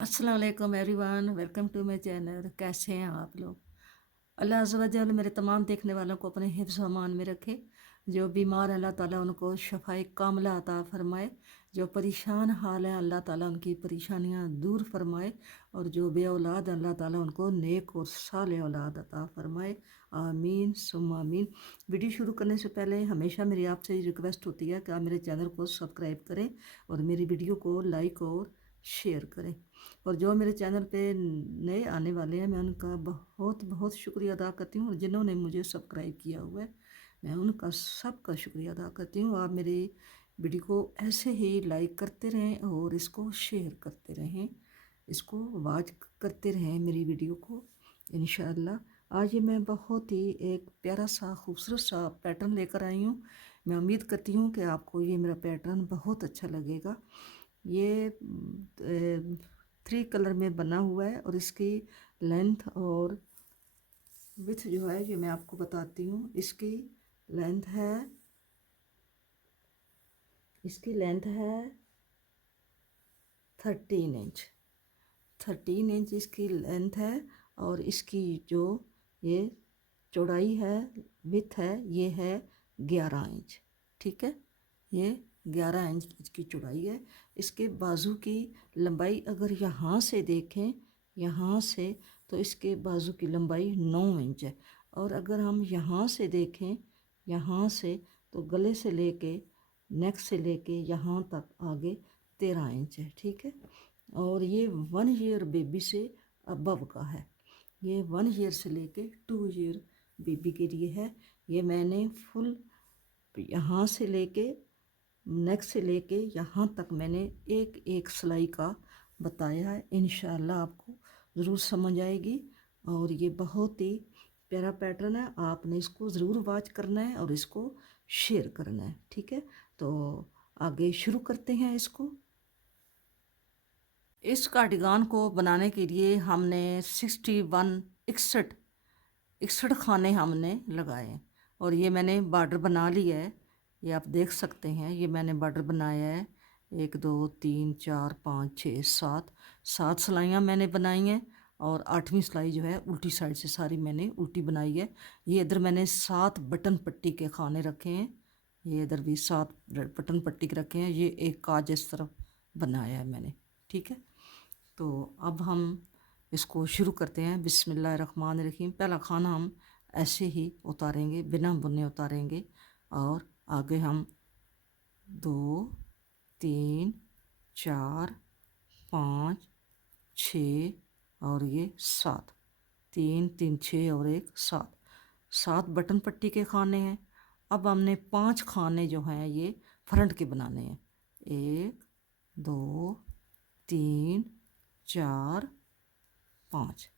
अस्सलाम वालेकुम everyone, welcome to my channel. कैसे हैं आप लोग? अल्लाह अज़्ज़ व जल मेरे तमाम देखने वालों को अपने हिफ्ज़ व अमान में रखे। जो बीमार हैं अल्लाह ताला उनको शफ़ाए कामिला अता फ़रमाए। जो परेशान हाल है अल्लाह ताला उनकी परेशानियां दूर फरमाए। और जो बे औलाद अल्लाह ताला उनको नेक और साले औलाद अता फ़रमाए। आमीन सुम्मा आमीन। वीडियो शुरू करने से पहले हमेशा मेरी आपसे रिक्वेस्ट होती है कि आप मेरे चैनल को सब्सक्राइब करें और मेरी वीडियो को लाइक और शेयर करें। और जो मेरे चैनल पे नए आने वाले हैं मैं उनका बहुत बहुत शुक्रिया अदा करती हूँ। और जिन्होंने मुझे सब्सक्राइब किया हुआ है मैं उनका सबका शुक्रिया अदा करती हूँ। आप मेरी वीडियो को ऐसे ही लाइक करते रहें और इसको शेयर करते रहें, इसको वॉच करते रहें मेरी वीडियो को इंशाअल्लाह। आज ये मैं बहुत ही एक प्यारा सा खूबसूरत सा पैटर्न लेकर आई हूँ। मैं उम्मीद करती हूँ कि आपको ये मेरा पैटर्न बहुत अच्छा लगेगा। ये 3 कलर में बना हुआ है और इसकी लेंथ और विथ जो है ये मैं आपको बताती हूँ। इसकी लेंथ है 13 इंच। 13 इंच इसकी लेंथ है। और इसकी जो ये चौड़ाई है, विथ है, ये है 11 इंच। ठीक है, ये 11 इंच इसकी चौड़ाई है। इसके बाजू की लंबाई अगर यहाँ से देखें, यहाँ से, तो इसके बाजू की लंबाई 9 इंच है। और अगर हम यहाँ से देखें, यहाँ से, तो गले से लेके नेक से लेके यहाँ तक आगे 13 इंच है। ठीक है, और ये 1 ईयर बेबी से अबव का है। ये 1 ईयर से लेके 2 ईयर बेबी के लिए है। ये मैंने फुल यहाँ से लेके नेक से लेके यहाँ तक मैंने एक एक सिलाई का बताया है। इंशाल्लाह आपको ज़रूर समझ आएगी। और ये बहुत ही प्यारा पैटर्न है, आपने इसको ज़रूर वॉच करना है और इसको शेयर करना है। ठीक है, तो आगे शुरू करते हैं इसको। इस कार्डिगान को बनाने के लिए हमने 61 61 खाने हमने लगाए। और ये मैंने बॉर्डर बना लिया है, ये आप देख सकते हैं। ये मैंने बॉर्डर बनाया है 1 2 3 4 5 6 7 7 सिलाइयाँ मैंने बनाई हैं। और 8वीं सिलाई जो है उल्टी साइड से सारी मैंने उल्टी बनाई है। ये इधर मैंने 7 बटन पट्टी के खाने रखे हैं, ये इधर भी 7 बटन पट्टी के रखे हैं। ये एक काज इस तरफ बनाया है मैंने। ठीक है, तो अब हम इसको शुरू करते हैं। बिस्मिल्लाहिर्रहमानिर्रहीम। पहला खाना हम ऐसे ही उतारेंगे, बिना बुने उतारेंगे। और आगे हम 2 3 4 5 6 और ये 7, 3 3 6 और एक 7, 7 बटन पट्टी के खाने हैं। अब हमने 5 खाने जो हैं ये फ्रंट के बनाने हैं। 1 2 3 4 5,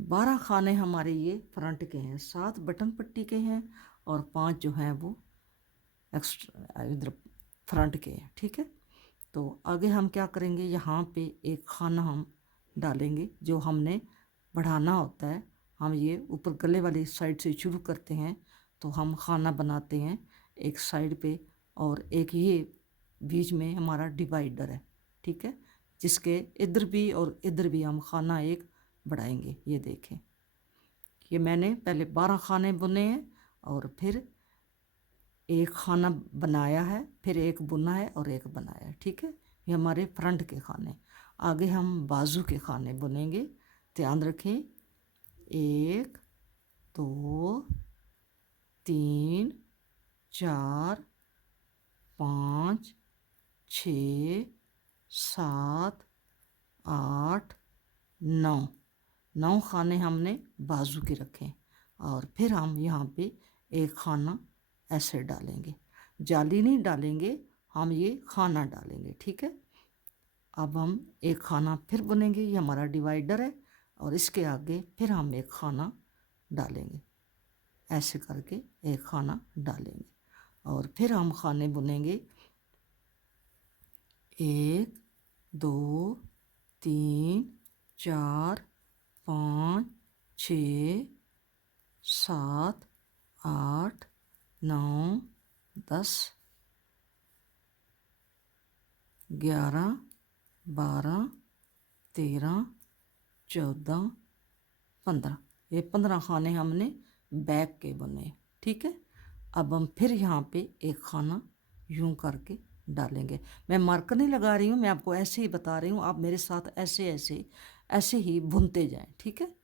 12 खाने हमारे ये फ्रंट के हैं, 7 बटन पट्टी के हैं और 5 जो हैं वो एक्स्ट्रा इधर फ्रंट के हैं। ठीक है, तो आगे हम क्या करेंगे, यहाँ पे एक खाना हम डालेंगे जो हमने बढ़ाना होता है। हम ये ऊपर गले वाली साइड से शुरू करते हैं, तो हम खाना बनाते हैं एक साइड पे और एक ये बीच में हमारा डिवाइडर है। ठीक है, जिसके इधर भी और इधर भी हम खाना एक बढ़ाएंगे। ये देखें, ये मैंने पहले 12 खाने बुने हैं और फिर एक खाना बनाया है, फिर एक बुना है और एक बनाया है। ठीक है, ये हमारे फ्रंट के खाने। आगे हम बाजू के खाने बुनेंगे। ध्यान रखें, 1 2 3 4 5 6 7 8 9, 9 खाने हमने बाजू के रखे। और फिर हम यहाँ पे एक खाना ऐसे डालेंगे, जाली नहीं डालेंगे, हम ये खाना डालेंगे। ठीक है, अब हम एक खाना फिर बुनेंगे, ये हमारा डिवाइडर है। और इसके आगे फिर हम एक खाना डालेंगे, ऐसे करके एक खाना डालेंगे। और फिर हम खाने बुनेंगे 1 2 3 4 5 6 7 8 9 10 11 12 13, 14, 15। ये 15 खाने हमने बैक के बुने। ठीक है, अब हम फिर यहाँ पे एक खाना यूं करके डालेंगे। मैं मार्कर नहीं लगा रही हूँ, मैं आपको ऐसे ही बता रही हूँ, आप मेरे साथ ऐसे ऐसे ऐसे ही बुनते जाएं। ठीक है,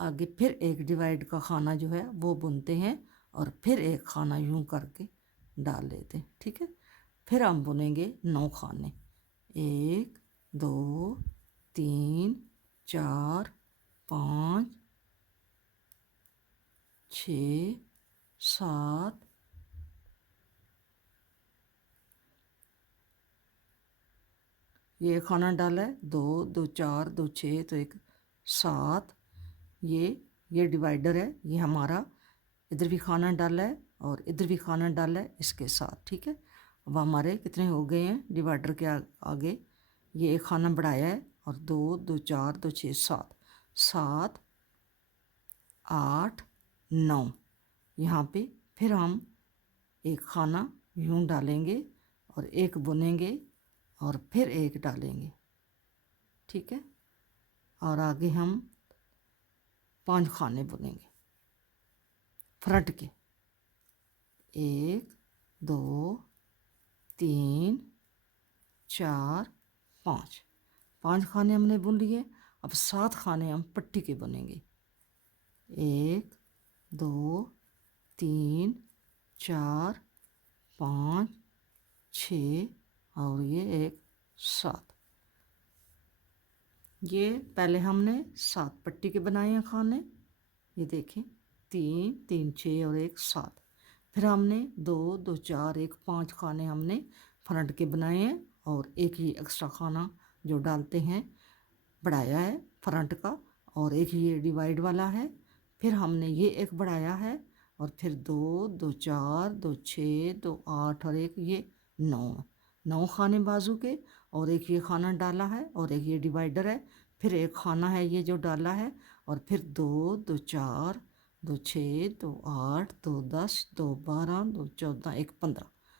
आगे फिर एक डिवाइड का खाना जो है वो बुनते हैं और फिर एक खाना यूं करके डाल लेते हैं। ठीक है, फिर हम बुनेंगे 9 खाने। 1, 2, 3, 4, 5, 6, 7, ये खाना डाला है, 2, 2, 4, 2, 6 तो एक 7। ये डिवाइडर है, ये हमारा इधर भी खाना डाला है और इधर भी खाना डाला है इसके साथ। ठीक है, अब हमारे कितने हो गए हैं डिवाइडर के आगे, ये एक खाना बढ़ाया है और 2, 2, 4, 2, 6, 7, 7, 8, 9। यहाँ पे फिर हम एक खाना यूं डालेंगे और एक बुनेंगे और फिर एक डालेंगे। ठीक है, और आगे हम 5 खाने बुनेंगे फ्रंट के। 1, 2, 3, 4, 5। 5 खाने हमने बुन लिए। अब 7 खाने हम पट्टी के बुनेंगे। 1, 2, 3, 4, 5, 6 और ये एक 7। ये पहले हमने 7 पट्टी के बनाए हैं खाने, ये देखें, 3, 3, 6 और एक 7। फिर हमने 2, 2, 4, एक 5 खाने हमने फ्रंट के बनाए हैं और एक ही एक्स्ट्रा खाना जो डालते हैं बढ़ाया है फ्रंट का, और एक ये डिवाइड वाला है। फिर हमने ये एक बढ़ाया है और फिर 2, 2, 4, 2, 6, 2, 8 और एक ये 9 खाने बाजू के, और एक ये खाना डाला है और एक ये डिवाइडर है। फिर एक खाना है ये जो डाला है और फिर 2, 2, 4, 2, 6, 2, 8, 2, 10, 2, 12, 2, 14, एक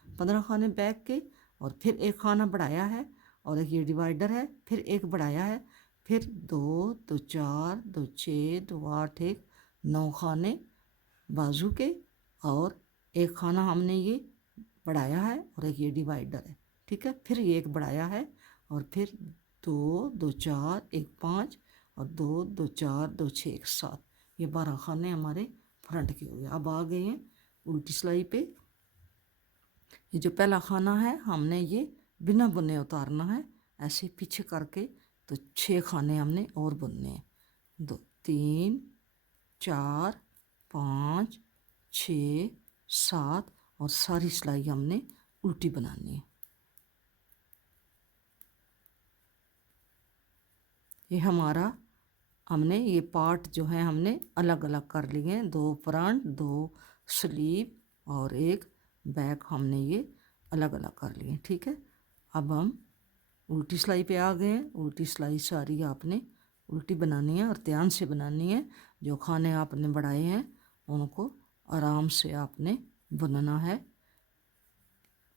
15 खाने बैक के, और फिर एक खाना बढ़ाया है और एक ये डिवाइडर है। फिर एक बढ़ाया है, फिर 2, 2, 4, 2, 6, 2, 8, एक 9 खाने बाजू के, और एक खाना हमने ये बढ़ाया है और एक ये डिवाइडर है। ठीक है, फिर ये एक बढ़ाया है और फिर 2, 2, 4, एक 5 और 2, 2, 4, 2, 6, एक 7। ये 12 खाने हमारे फ्रंट के हो गए। अब आ गए हैं उल्टी सिलाई पे। ये जो पहला खाना है हमने ये बिना बुने उतारना है, ऐसे पीछे करके। तो 6 खाने हमने और बुनने हैं। 2, 3, 4, 5, 6, 7 और सारी सिलाई हमने उल्टी बनानी है। ये हमारा हमने ये पार्ट जो है हमने अलग अलग कर लिए हैं, 2 फ्रंट, 2 स्लीव और एक बैक, हमने ये अलग अलग कर लिए। ठीक है, अब हम उल्टी सिलाई पे आ गए हैं। उल्टी सिलाई सारी आपने उल्टी बनानी है और ध्यान से बनानी है। जो खाने आपने बढ़ाए हैं उनको आराम से आपने बुनना है,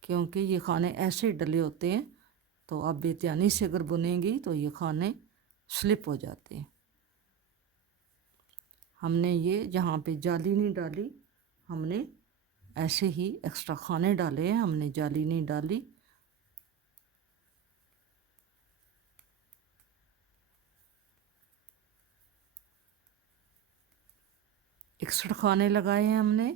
क्योंकि ये खाने ऐसे डले होते हैं, तो आप बेध्यानी से अगर बुनेंगी तो ये खाने स्लिप हो जाते हैं। हमने ये जहाँ पे जाली नहीं डाली, हमने ऐसे ही एक्स्ट्रा खाने डाले हैं, हमने जाली नहीं डाली। एक्स्ट्रा खाने लगाए हैं हमने,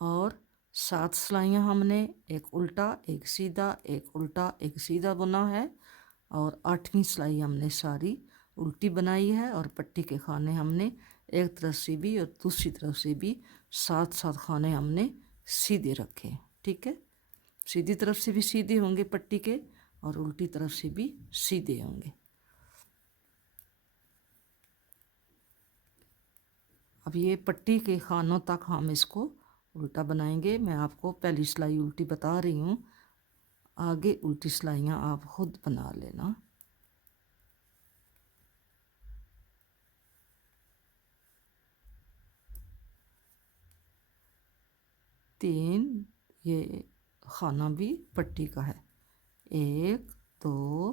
और 7 सिलाइयाँ हमने एक उल्टा एक सीधा एक उल्टा एक सीधा बुना है, और 8वीं सिलाई हमने सारी उल्टी बनाई है। और पट्टी के खाने हमने एक तरफ से भी और दूसरी तरफ से भी 7 खाने हमने सीधे रखे। ठीक है, सीधी तरफ से भी सीधे होंगे पट्टी के और उल्टी तरफ से भी सीधे होंगे। अब ये पट्टी के खानों तक हम इसको उल्टा बनाएंगे। मैं आपको पहली सिलाई उल्टी बता रही हूँ, आगे उल्टी सिलाइयाँ आप खुद बना लेना। तीन, ये खाना भी पट्टी का है। 1, 2,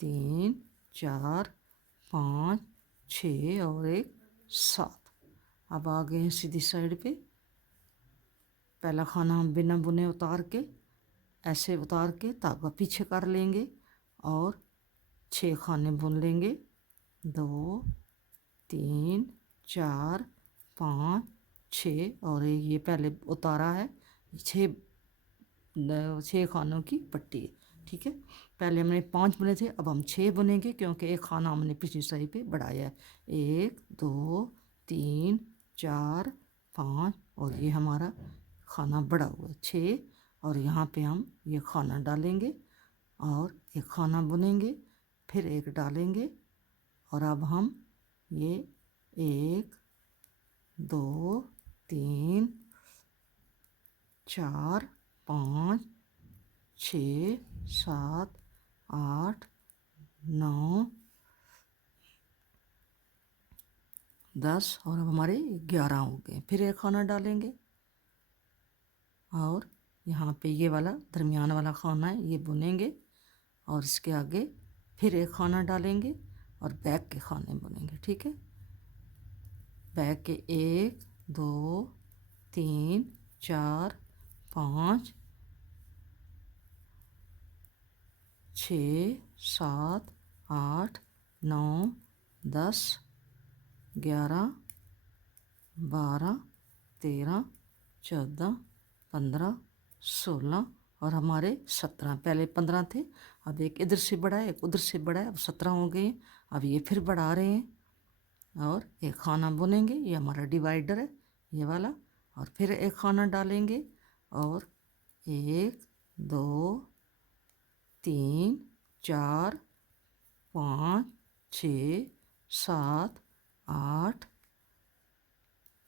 3, 4 5 6 और एक 7। अब आ गए हैं सीधी साइड पे। पहला खाना हम बिना बुने उतार के, ऐसे उतार के धागा पीछे कर लेंगे और 6 खाने बुन लेंगे। 2 3 4 5 6 और एक ये पहले उतारा है, 6 खानों की पट्टी है। ठीक है, पहले हमने 5 बुने थे, अब हम 6 बुनेंगे क्योंकि एक खाना हमने पिछली साई पे बढ़ाया है। 1 2 3 4 5 और ये हमारा खाना बढ़ा हुआ है 6। और यहाँ पे हम ये खाना डालेंगे और एक खाना बुनेंगे, फिर एक डालेंगे। और अब हम ये 1 2 3 4 5 6 7 8 9 10 और अब हमारे 11 हो गए। फिर एक खाना डालेंगे और यहाँ पे ये वाला दरमियान वाला खाना है, ये बुनेंगे और इसके आगे फिर एक खाना डालेंगे और बैक के खाने बुनेंगे। ठीक है, बैक के 1 2 3 4 5 6 7 8 9 10 11 12 13 14 15 16 और हमारे 17। पहले 15 थे, अब एक इधर से बढ़ा है एक उधर से बढ़ा है, अब 17 हो गए। अब ये फिर बढ़ा रहे हैं और एक खाना बुनेंगे, ये हमारा डिवाइडर है ये वाला। और फिर एक खाना डालेंगे और 1 2 3 4 5 6 7 8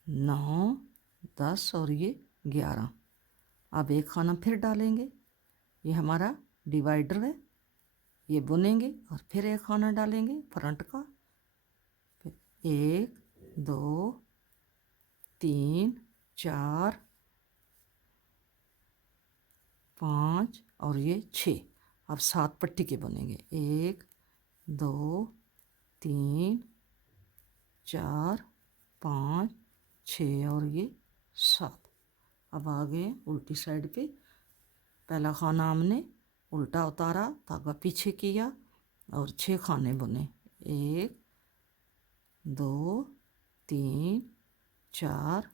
9 10 और ये 11। अब एक खाना फिर डालेंगे, ये हमारा डिवाइडर है, ये बुनेंगे और फिर एक खाना डालेंगे फ्रंट का। 1 2 3 4 5 और ये 6। अब 7 पट्टी के बनेंगे, 1 2 3 4 5 6 और ये 7। अब आ गए उल्टी साइड पे। पहला खाना हमने उल्टा उतारा, धागा पीछे किया और 6 खाने बुने, 1 2 3 4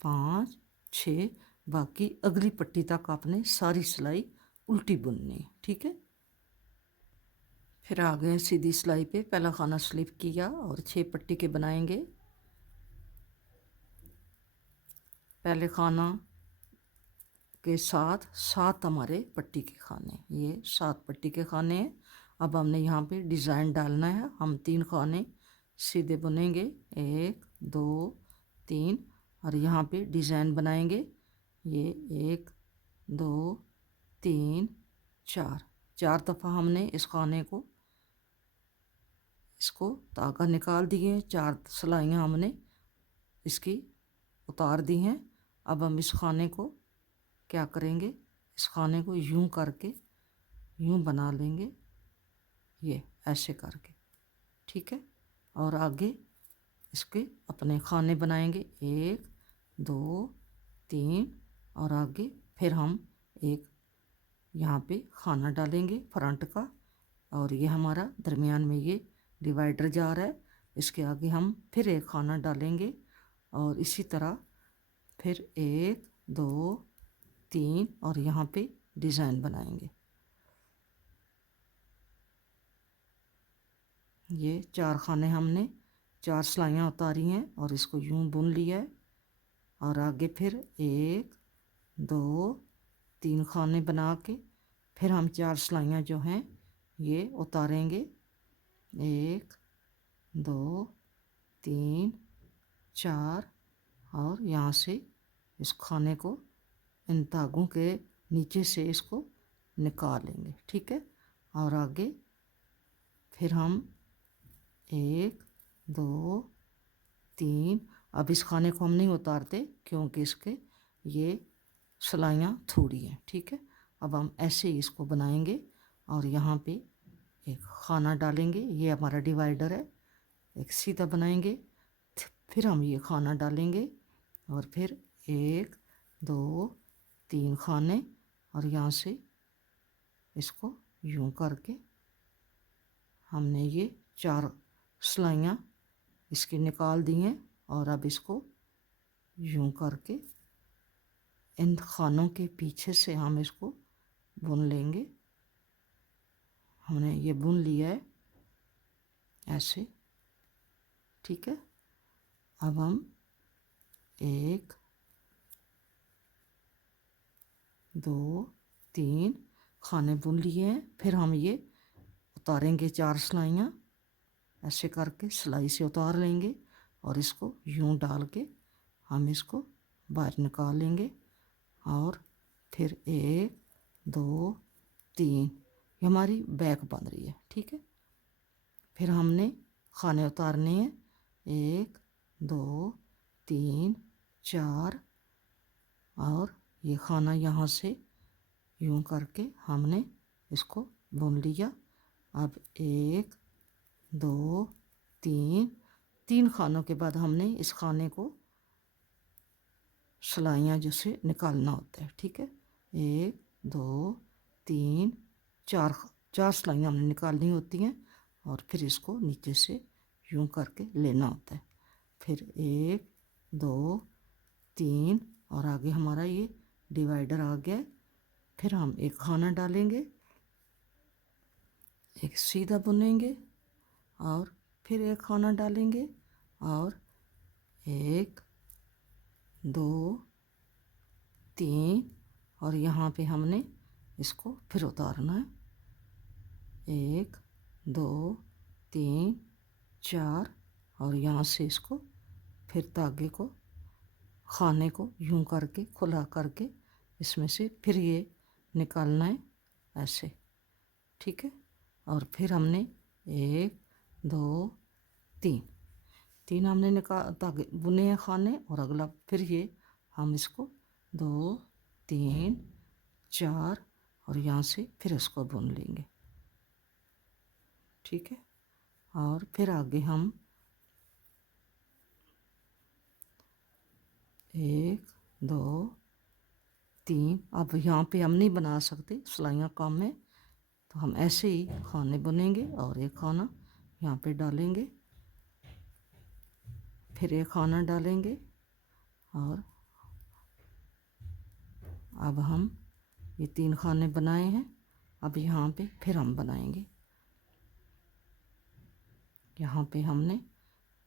5 6। बाकी अगली पट्टी तक आपने सारी सिलाई उल्टी बुननी है। ठीक है, फिर आ गए सीधी सिलाई पे। पहला खाना स्लिप किया और 6 पट्टी के बनाएंगे। पहले खाना के साथ 7 हमारे पट्टी के खाने, ये 7 पट्टी के खाने हैं। अब हमने यहाँ पे डिज़ाइन डालना है। हम 3 खाने सीधे बुनेंगे, 1 2 3 और यहाँ पे डिज़ाइन बनाएंगे। ये 1 2 3 4, 4 दफ़ा हमने इस खाने को इसको धागा निकाल दिए, 4 सिलाइयाँ हमने इसकी उतार दी हैं। अब हम इस खाने को क्या करेंगे, इस खाने को यूं करके यूं बना लेंगे, ये ऐसे करके। ठीक है, और आगे इसके अपने खाने बनाएंगे, 1 2 3 और आगे फिर हम एक यहाँ पे खाना डालेंगे फ्रंट का। और ये हमारा दरमियान में ये डिवाइडर जा रहा है, इसके आगे हम फिर एक खाना डालेंगे और इसी तरह फिर 1 2 3 और यहाँ पे डिज़ाइन बनाएंगे। ये 4 खाने हमने 4 सिलाइयाँ उतारी हैं और इसको यूं बुन लिया है। और आगे फिर 1 2 3 खाने बना के फिर हम 4 सिलाइयाँ जो हैं ये उतारेंगे, 1 2 3 4 और यहाँ से इस खाने को इन धागों के नीचे से इसको निकालेंगे। ठीक है, और आगे फिर हम 1 2 3। अब इस खाने को हम नहीं उतारते क्योंकि इसके ये सिलाइयाँ थोड़ी हैं। ठीक है, अब हम ऐसे ही इसको बनाएंगे और यहाँ पे एक खाना डालेंगे, ये हमारा डिवाइडर है, एक सीधा बनाएंगे, फिर हम ये खाना डालेंगे और फिर 1 2 3 खाने और यहाँ से इसको यूं करके हमने ये 4 सिलाइयाँ इसकी निकाल दी हैं और अब इसको यूं करके इन खानों के पीछे से हम इसको बुन लेंगे। हमने ये बुन लिया है ऐसे, ठीक है। अब हम 1 2 3 खाने बुन लिए हैं, फिर हम ये उतारेंगे 4 सिलाइयाँ ऐसे करके सिलाई से उतार लेंगे और इसको यूं डाल के हम इसको बाहर निकाल लेंगे और फिर 1 2 3 ये हमारी बैक बन रही है, ठीक है। फिर हमने खाने उतारने हैं 1 2 3 4 और ये खाना यहाँ से यूं करके हमने इसको बुन लिया। अब 1 2 3 खानों के बाद हमने इस खाने को सिलाइयाँ जैसे निकालना होता है, ठीक है। 1 2 3 4 सिलाइयाँ हमने निकालनी होती हैं और फिर इसको नीचे से यूं करके लेना होता है। फिर 1 2 3 और आगे हमारा ये डिवाइडर आ गया। फिर हम एक खाना डालेंगे, एक सीधा बुनेंगे और फिर एक खाना डालेंगे और 1 2 3 और यहाँ पे हमने इसको फिर उतारना है 1 2 3 4 और यहाँ से इसको फिर धागे को खाने को यूं करके खुला करके इसमें से फिर ये निकालना है ऐसे, ठीक है। और फिर हमने 1 2 3 हमने निकाल धागे बुने हैं खाने और अगला फिर ये हम इसको 2 3 4 और यहाँ से फिर इसको बुन लेंगे, ठीक है। और फिर आगे हम 1 2 3 अब यहाँ पे हम नहीं बना सकते, सिलाइयाँ कम है तो हम ऐसे ही खाने बुनेंगे और एक खाना यहाँ पे डालेंगे, फिर एक खाना डालेंगे और अब हम ये 3 खाने बनाए हैं। अब यहाँ पे फिर हम बनाएंगे, यहाँ पे हमने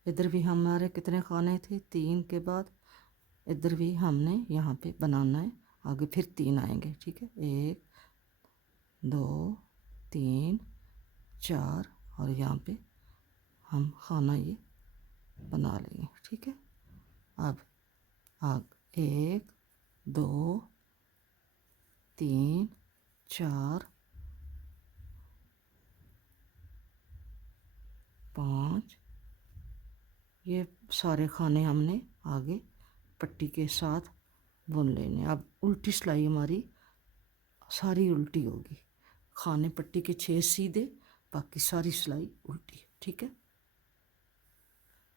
इधर भी हमारे कितने खाने थे 3 के बाद इधर भी हमने यहाँ पे बनाना है, आगे फिर 3 आएंगे, ठीक है। 1 2 3 4 और यहाँ पे हम खाना ये बना लेंगे, ठीक है। अब 1 2 3 4 5 ये सारे खाने हमने आगे पट्टी के साथ बुन लेने। अब उल्टी सिलाई हमारी सारी उल्टी होगी, खाने पट्टी के 6 सीधे, बाकी सारी सिलाई उल्टी, ठीक है।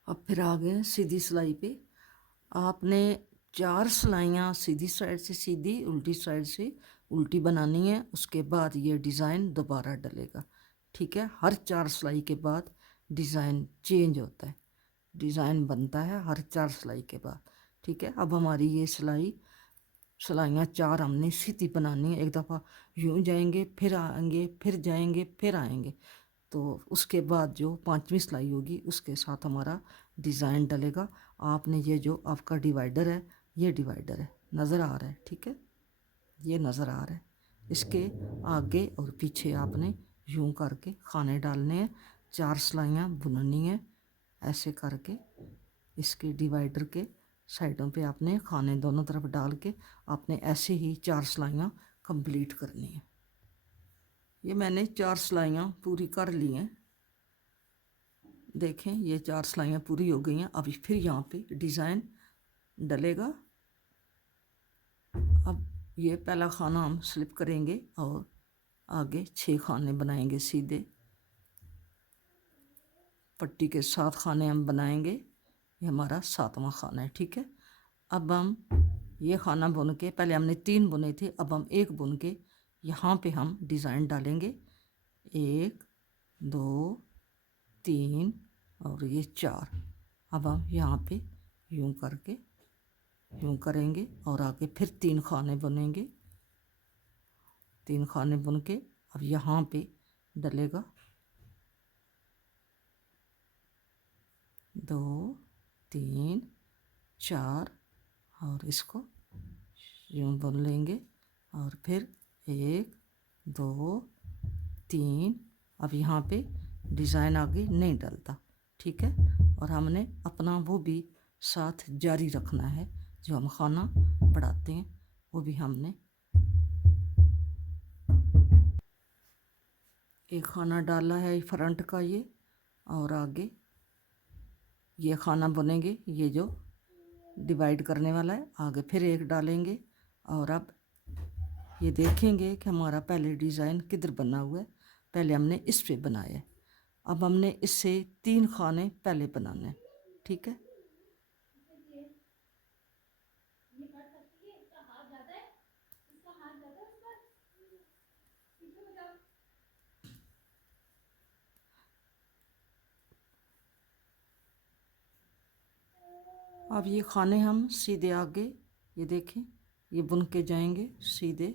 अब फिर आ गए सीधी सिलाई पे। आपने 4 सिलाइयाँ सीधी साइड से सीधी, उल्टी साइड से उल्टी बनानी है, उसके बाद ये डिज़ाइन दोबारा डलेगा, ठीक है। हर 4 सिलाई के बाद डिज़ाइन चेंज होता है, डिज़ाइन बनता है हर 4 सिलाई के बाद, ठीक है। अब हमारी ये सिलाइयाँ 4 हमने सीधी बनानी है, एक दफ़ा यूँ जाएंगे फिर आएंगे फिर जाएंगे फिर आएंगे, तो उसके बाद जो 5वीं सिलाई होगी उसके साथ हमारा डिज़ाइन डलेगा। आपने ये जो आपका डिवाइडर है, ये डिवाइडर है नज़र आ रहा है, ठीक है, ये नज़र आ रहा है, इसके आगे और पीछे आपने यूं करके खाने डालने हैं, 4 सिलाइयाँ बुननी है ऐसे करके। इसके डिवाइडर के साइडों पे आपने खाने दोनों तरफ डाल के आपने ऐसे ही 4 सिलाइयाँ कंप्लीट करनी है। ये मैंने 4 सिलाइयाँ पूरी कर ली हैं, देखें ये 4 सिलाइयाँ पूरी हो गई हैं। अभी फिर यहाँ पे डिज़ाइन डलेगा। अब ये पहला खाना हम स्लिप करेंगे और आगे 6 खाने बनाएंगे सीधे, पट्टी के 7 खाने हम बनाएंगे। ये हमारा 7वां खाना है, ठीक है। अब हम ये खाना बुन के, पहले हमने 3 बुने थे, अब हम 1 बुन के यहाँ पे हम डिज़ाइन डालेंगे। 1 2 3 और ये 4। अब हम यहाँ पे यूं करके यूं करेंगे और आगे फिर 3 खाने बुनेंगे। 3 खाने बुन के अब यहाँ पे डलेगा 2 3 4 और इसको यूं बुन लेंगे और फिर 1 2 3। अब यहाँ पे डिज़ाइन आगे नहीं डलता, ठीक है। और हमने अपना वो भी साथ जारी रखना है, जो हम खाना बढ़ाते हैं वो भी हमने एक खाना डाला है फ्रंट का ये, और आगे ये खाना बुनेंगे, ये जो डिवाइड करने वाला है, आगे फिर एक डालेंगे। और अब ये देखेंगे कि हमारा पहले डिज़ाइन किधर बना हुआ है। पहले हमने इस पे बनाया है, अब हमने इससे 3 खाने पहले बनाने हैं, ठीक है। अब ये खाने हम सीधे आगे, ये देखें, ये बुन के जाएंगे सीधे।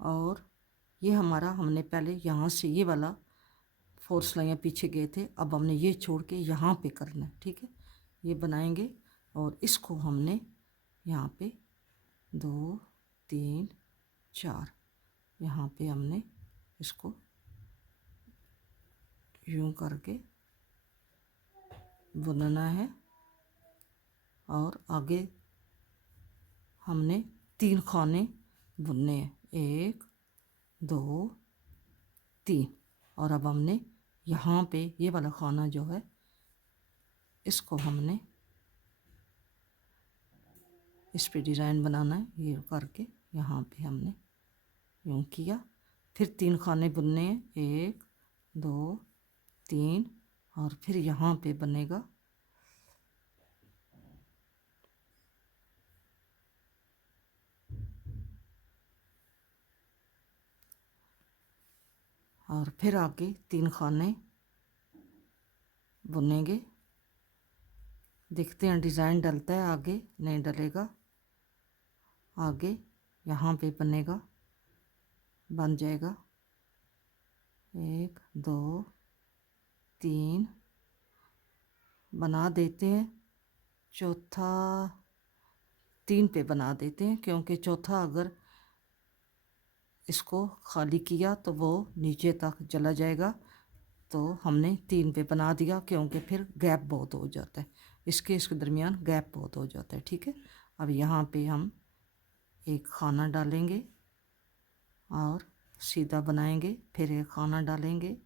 और ये हमारा, हमने पहले यहाँ से ये वाला 4 सिलाइयाँ पीछे गए थे, अब हमने ये छोड़ के यहाँ पे करना है, ठीक है। ये बनाएंगे और इसको हमने यहाँ पे 2 3 4 यहाँ पे हमने इसको यूं करके बुनना है। और आगे हमने 3 खाने बुनने हैं, 1 2 3। और अब हमने यहाँ पे ये वाला खाना जो है, इसको हमने इस पे डिज़ाइन बनाना है। ये करके यहाँ पे हमने यूँ किया, फिर 3 खाने बुनने हैं, 1 2 3। और फिर यहाँ पे बनेगा और फिर आगे 3 खाने बुनेंगे। देखते हैं डिज़ाइन डलता है, आगे नहीं डलेगा, आगे यहाँ पे बनेगा, बन जाएगा 1 2 3 बना देते हैं। चौथा 3 पे बना देते हैं, क्योंकि चौथा अगर इसको खाली किया तो वो नीचे तक चला जाएगा, तो हमने 3 पे बना दिया, क्योंकि फिर गैप बहुत हो जाता है, इसके दरमियान गैप बहुत हो जाता है, ठीक है। अब यहाँ पे हम एक खाना डालेंगे और सीधा बनाएंगे, फिर एक खाना डालेंगे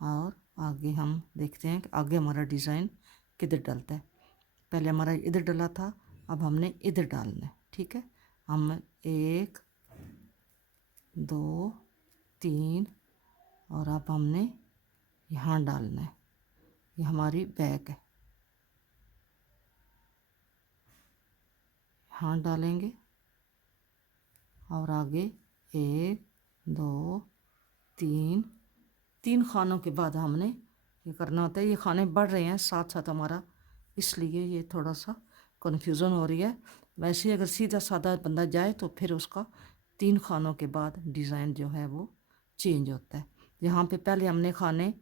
और आगे हम देखते हैं कि आगे हमारा डिज़ाइन किधर डलता है। पहले हमारा इधर डला था, अब हमने इधर डालना है, ठीक है। हम 1 2 3 और अब हमने यहाँ डालना है, ये हमारी बैक है, यहाँ डालेंगे। और आगे 1 2 3 खानों के बाद हमने ये करना होता है। ये खाने बढ़ रहे हैं साथ साथ हमारा, इसलिए ये थोड़ा सा कन्फ्यूज़न हो रही है। वैसे अगर सीधा साधा बंदा जाए तो फिर उसका 3 खानों के बाद डिज़ाइन जो है वो चेंज होता है। यहाँ पे पहले हमने खाने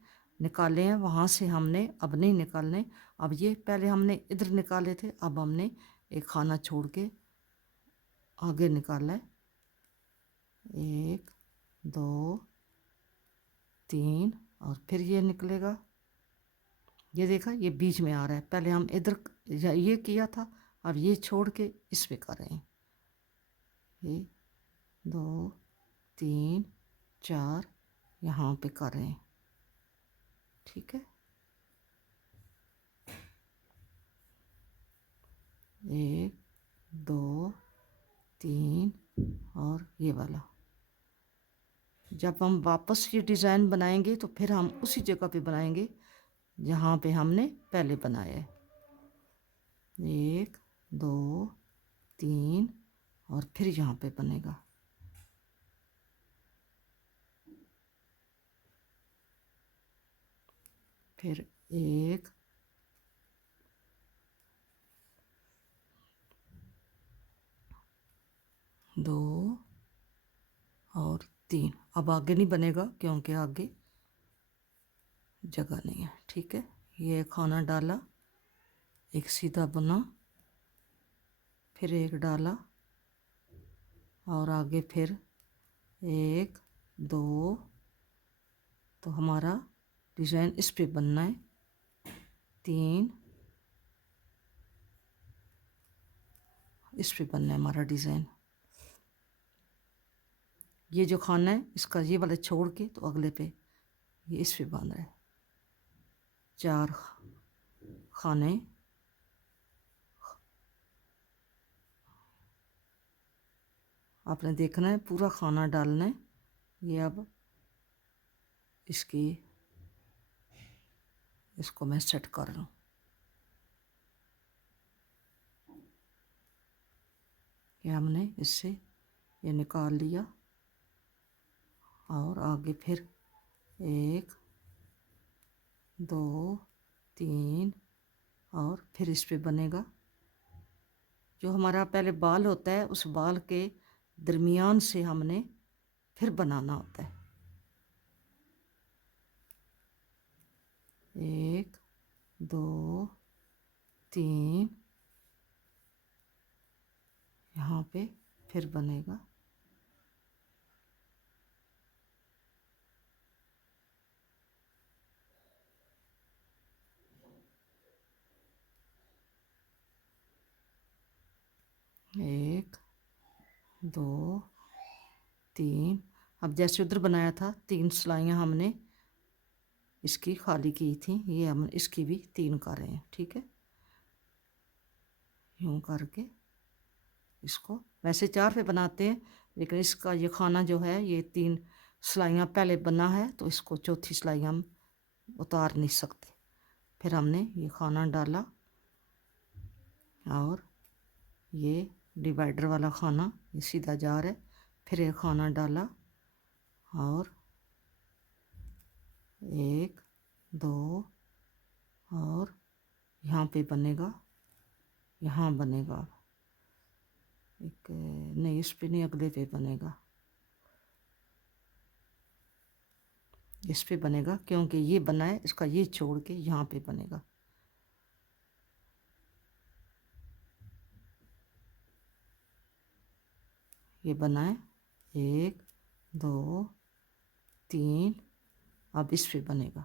निकाले हैं, वहाँ से हमने अब नहीं निकालने। अब ये पहले हमने इधर निकाले थे, अब हमने एक खाना छोड़ के आगे निकाला है। 1 2 3 और फिर ये निकलेगा, ये देखा, ये बीच में आ रहा है। पहले हम इधर ये किया था, अब ये छोड़ के इस पे कर रहे हैं। 1 2 3 4 यहाँ पे कर रहे हैं, ठीक है। 1 2 3 और ये वाला। जब हम वापस ये डिज़ाइन बनाएंगे तो फिर हम उसी जगह पे बनाएंगे जहाँ पे हमने पहले बनाया है। 1 2 3 और फिर यहाँ पे बनेगा। फिर 1 2 और 3। अब आगे नहीं बनेगा क्योंकि आगे जगह नहीं है। ठीक है, ये खाना डाला, एक सीधा बुना, फिर एक डाला और आगे फिर 1 2। तो हमारा डिज़ाइन इस पे बनना है। 3 इस पे बनना है हमारा डिज़ाइन। ये जो खाना है इसका ये वाला छोड़ के तो अगले पे ये इस पे बांध रहा है। 4 खाने आपने देखना है, पूरा खाना डालना है। ये अब इसको मैं सेट कर लूँ। ये हमने इससे ये निकाल लिया और आगे फिर 1 2 3 और फिर इस पे बनेगा। जो हमारा पहले बाल होता है उस बाल के दरमियान से हमने फिर बनाना होता है। 1 2 3 यहाँ पे फिर बनेगा। एक 2 3। अब जैसे उधर बनाया था 3 सिलाइयाँ हमने इसकी खाली की थी, ये हम इसकी भी 3 कर रहे हैं। ठीक है, यूँ करके इसको वैसे 4 पे बनाते हैं, लेकिन इसका ये खाना जो है ये 3 सिलाइयाँ पहले बना है तो इसको चौथी सिलाई हम उतार नहीं सकते। फिर हमने ये खाना डाला और ये डिवाइडर वाला खाना ये सीधा जा रहा है। फिर ये खाना डाला और 1 2 और यहाँ पे बनेगा, यहाँ बनेगा एक, नहीं इस पे नहीं, अगले पे बनेगा, इस पे बनेगा क्योंकि ये बना है, इसका ये छोड़ के यहाँ पे बनेगा। ये बना है 1 2 3। अब इस पे बनेगा।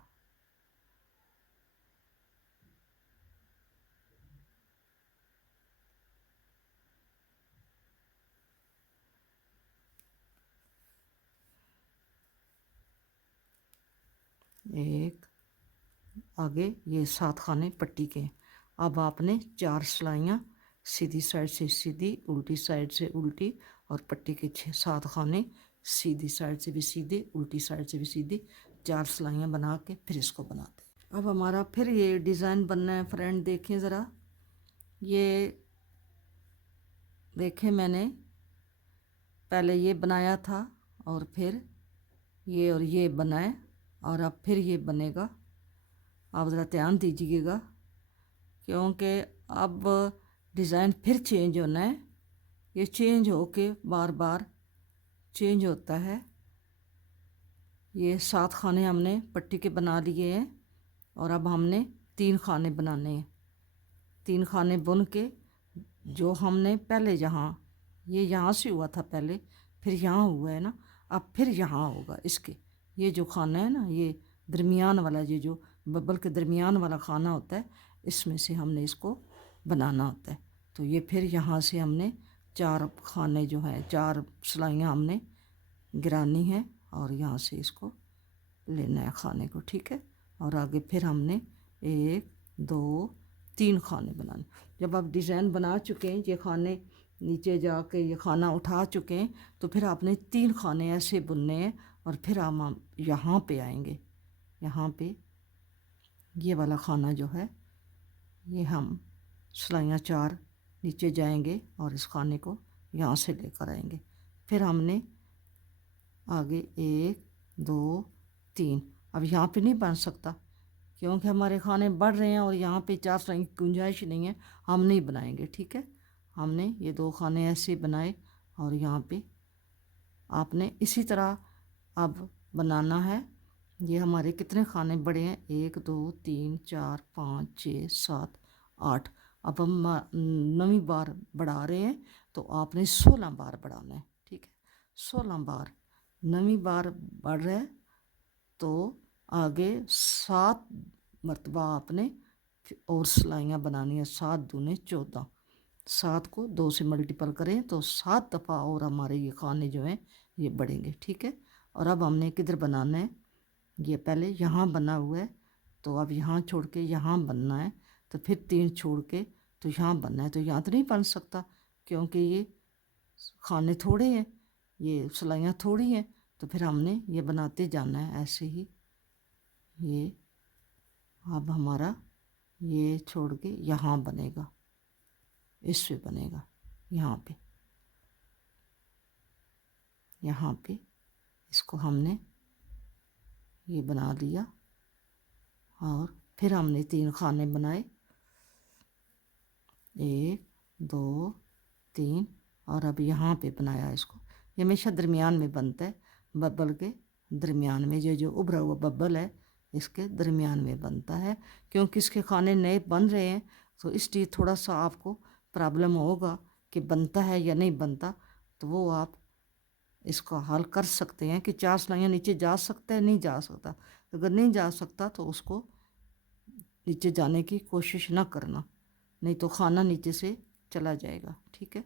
एक आगे ये 7 खाने पट्टी के। अब आपने 4 सिलाइयाँ सीधी साइड से सीधी, उल्टी साइड से उल्टी और पट्टी के 7 खाने सीधी साइड से भी सीधे, उल्टी साइड से भी सीधी, 4 सिलाइयाँ बना के फिर इसको बनाते हैं। अब हमारा फिर ये डिज़ाइन बनना है फ्रेंड। देखें ज़रा, ये देखें मैंने पहले ये बनाया था और फिर ये और ये बनाए और अब फिर ये बनेगा। आप ज़रा ध्यान दीजिएगा क्योंकि अब डिज़ाइन फिर चेंज होना है। ये चेंज हो के बार बार चेंज होता है। ये 7 खाने हमने पट्टी के बना लिए हैं और अब हमने 3 खाने बनाने हैं। 3 खाने बुन के जो हमने पहले ये यहाँ से हुआ था पहले, फिर यहाँ हुआ है ना, अब फिर यहाँ होगा इसके। ये जो खाना है ना, ये दरमियान वाला, ये जो बबल के दरमियान वाला खाना होता है, इसमें से हमने इसको बनाना होता है। तो ये फिर यहाँ से हमने 4 खाने जो हैं, 4 सिलाइयाँ हमने गिरानी है और यहाँ से इसको लेना है खाने को। ठीक है, और आगे फिर हमने 1 2 3 खाने बनाने। जब आप डिज़ाइन बना चुके हैं, ये खाने नीचे जाके ये खाना उठा चुके हैं, तो फिर आपने 3 खाने ऐसे बुनने हैं और फिर हम यहाँ पे आएंगे। यहाँ पे ये वाला खाना जो है ये हम सिलाइयाँ 4 नीचे जाएंगे और इस खाने को यहाँ से लेकर आएंगे। फिर हमने आगे 1 2 3, अब यहाँ पे नहीं बन सकता क्योंकि हमारे खाने बढ़ रहे हैं और यहाँ पे 4 सिलाई की गुंजाइश नहीं है, हम नहीं बनाएंगे। ठीक है, हमने ये 2 खाने ऐसे बनाए और यहाँ पे आपने इसी तरह अब बनाना है। ये हमारे कितने खाने बड़े हैं, 1 2 3 4 5 6 7 8। अब हम 9वीं बार बढ़ा रहे हैं तो आपने 16 बार बढ़ाना है। ठीक है, 16 बार, 9वीं बार बढ़ रहा है तो आगे 7 मरतबा आपने और सिलाइयाँ बनानी है। 7 दूने 14, 7 को 2 से मल्टीपल करें तो 7 दफ़ा और हमारे ये खाने जो हैं ये बढ़ेंगे। ठीक है, और अब हमने किधर बनाना है, ये पहले यहाँ बना हुआ है तो अब यहाँ छोड़ के यहाँ बनना है, तो फिर 3 छोड़ के तो यहाँ बनना है। तो यहाँ तो नहीं बन सकता क्योंकि ये खाने थोड़े हैं, ये सिलाइयाँ थोड़ी हैं, तो फिर हमने ये बनाते जाना है ऐसे ही। ये अब हमारा ये छोड़ के यहाँ बनेगा, इस पे बनेगा, यहाँ पे इसको हमने ये बना लिया और फिर हमने 3 खाने बनाए, 1 2 3, और अब यहाँ पे बनाया इसको। ये हमेशा दरमियान में बनता है, बब्बल के दरमियान में, जो उभरा हुआ बब्बल है इसके दरमियान में बनता है। क्योंकि इसके खाने नए बन रहे हैं तो इसलिए थोड़ा सा आपको प्रॉब्लम होगा कि बनता है या नहीं बनता, तो वो आप इसका हल कर सकते हैं कि 4 सिलाइयाँ नीचे जा सकता है, नहीं जा सकता। अगर नहीं जा सकता तो उसको नीचे जाने की कोशिश ना करना, नहीं तो खाना नीचे से चला जाएगा। ठीक है,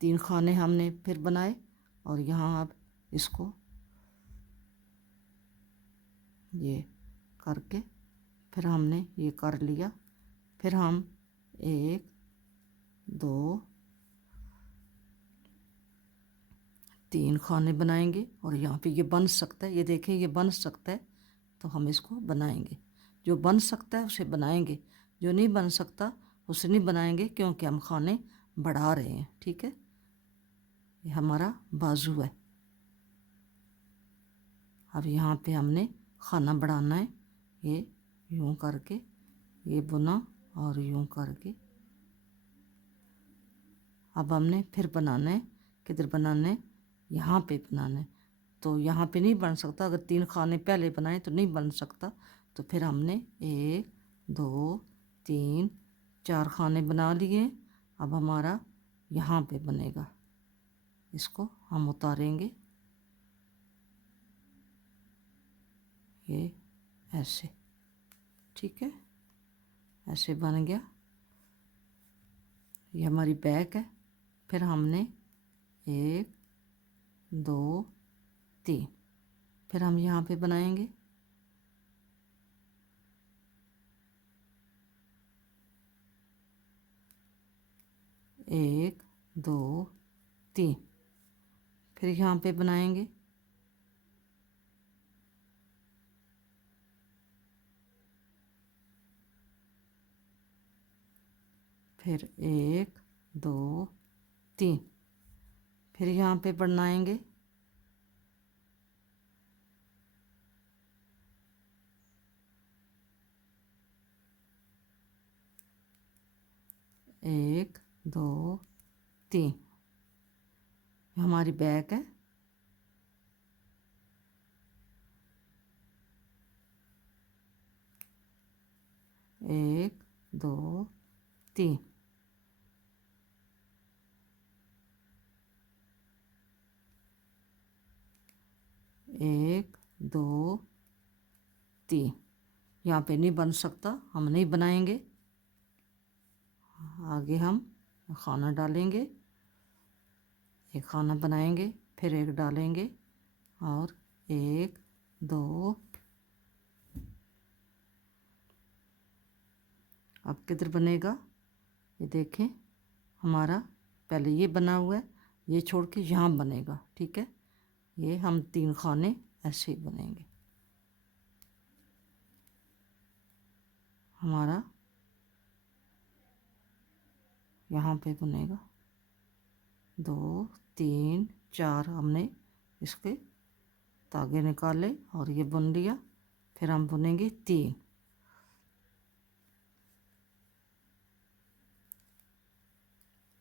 3 खाने हमने फिर बनाए और यहाँ अब इसको ये करके फिर हमने ये कर लिया। फिर हम 1 2 3 खाने बनाएंगे और यहाँ पे ये बन सकता है, ये देखें ये बन सकता है तो हम इसको बनाएंगे। जो बन सकता है उसे बनाएंगे, जो नहीं बन सकता उसे नहीं बनाएंगे क्योंकि हम खाने बढ़ा रहे हैं। ठीक है, ये हमारा बाजू है। अब यहाँ पे हमने खाना बढ़ाना है, ये यूँ करके ये बुना और यूँ करके। अब हमने फिर बनाना है, किधर बनाना है, यहाँ पे बनाना है। तो यहाँ पे नहीं बन सकता, अगर 3 खाने पहले बनाए तो नहीं बन सकता, तो फिर हमने 1 2 3 4 खाने बना लिए। अब हमारा यहाँ पे बनेगा, इसको हम उतारेंगे, ये ऐसे। ठीक है, ऐसे बन गया, ये हमारी बैक है। फिर हमने 1 2 3, फिर हम यहाँ पे बनाएंगे, 1 2 3, फिर यहाँ पे बनाएंगे, 1 2 3, फिर यहाँ पे बनाएंगे, 1 2 3, हमारी बैक है। 1 2 3, 1 2 3, यहाँ पे नहीं बन सकता, हम नहीं बनाएंगे। आगे हम खाना डालेंगे, एक खाना बनाएंगे, फिर एक डालेंगे और 1 2, अब किधर बनेगा, ये देखें हमारा पहले ये बना हुआ है, ये छोड़ के यहाँ बनेगा। ठीक है, ये हम 3 खाने ऐसे ही बनेंगे। हमारा यहाँ पे बुनेगा। 2 3 4 हमने इसके धागे निकाले और ये बुन लिया। फिर हम बुनेंगे 3,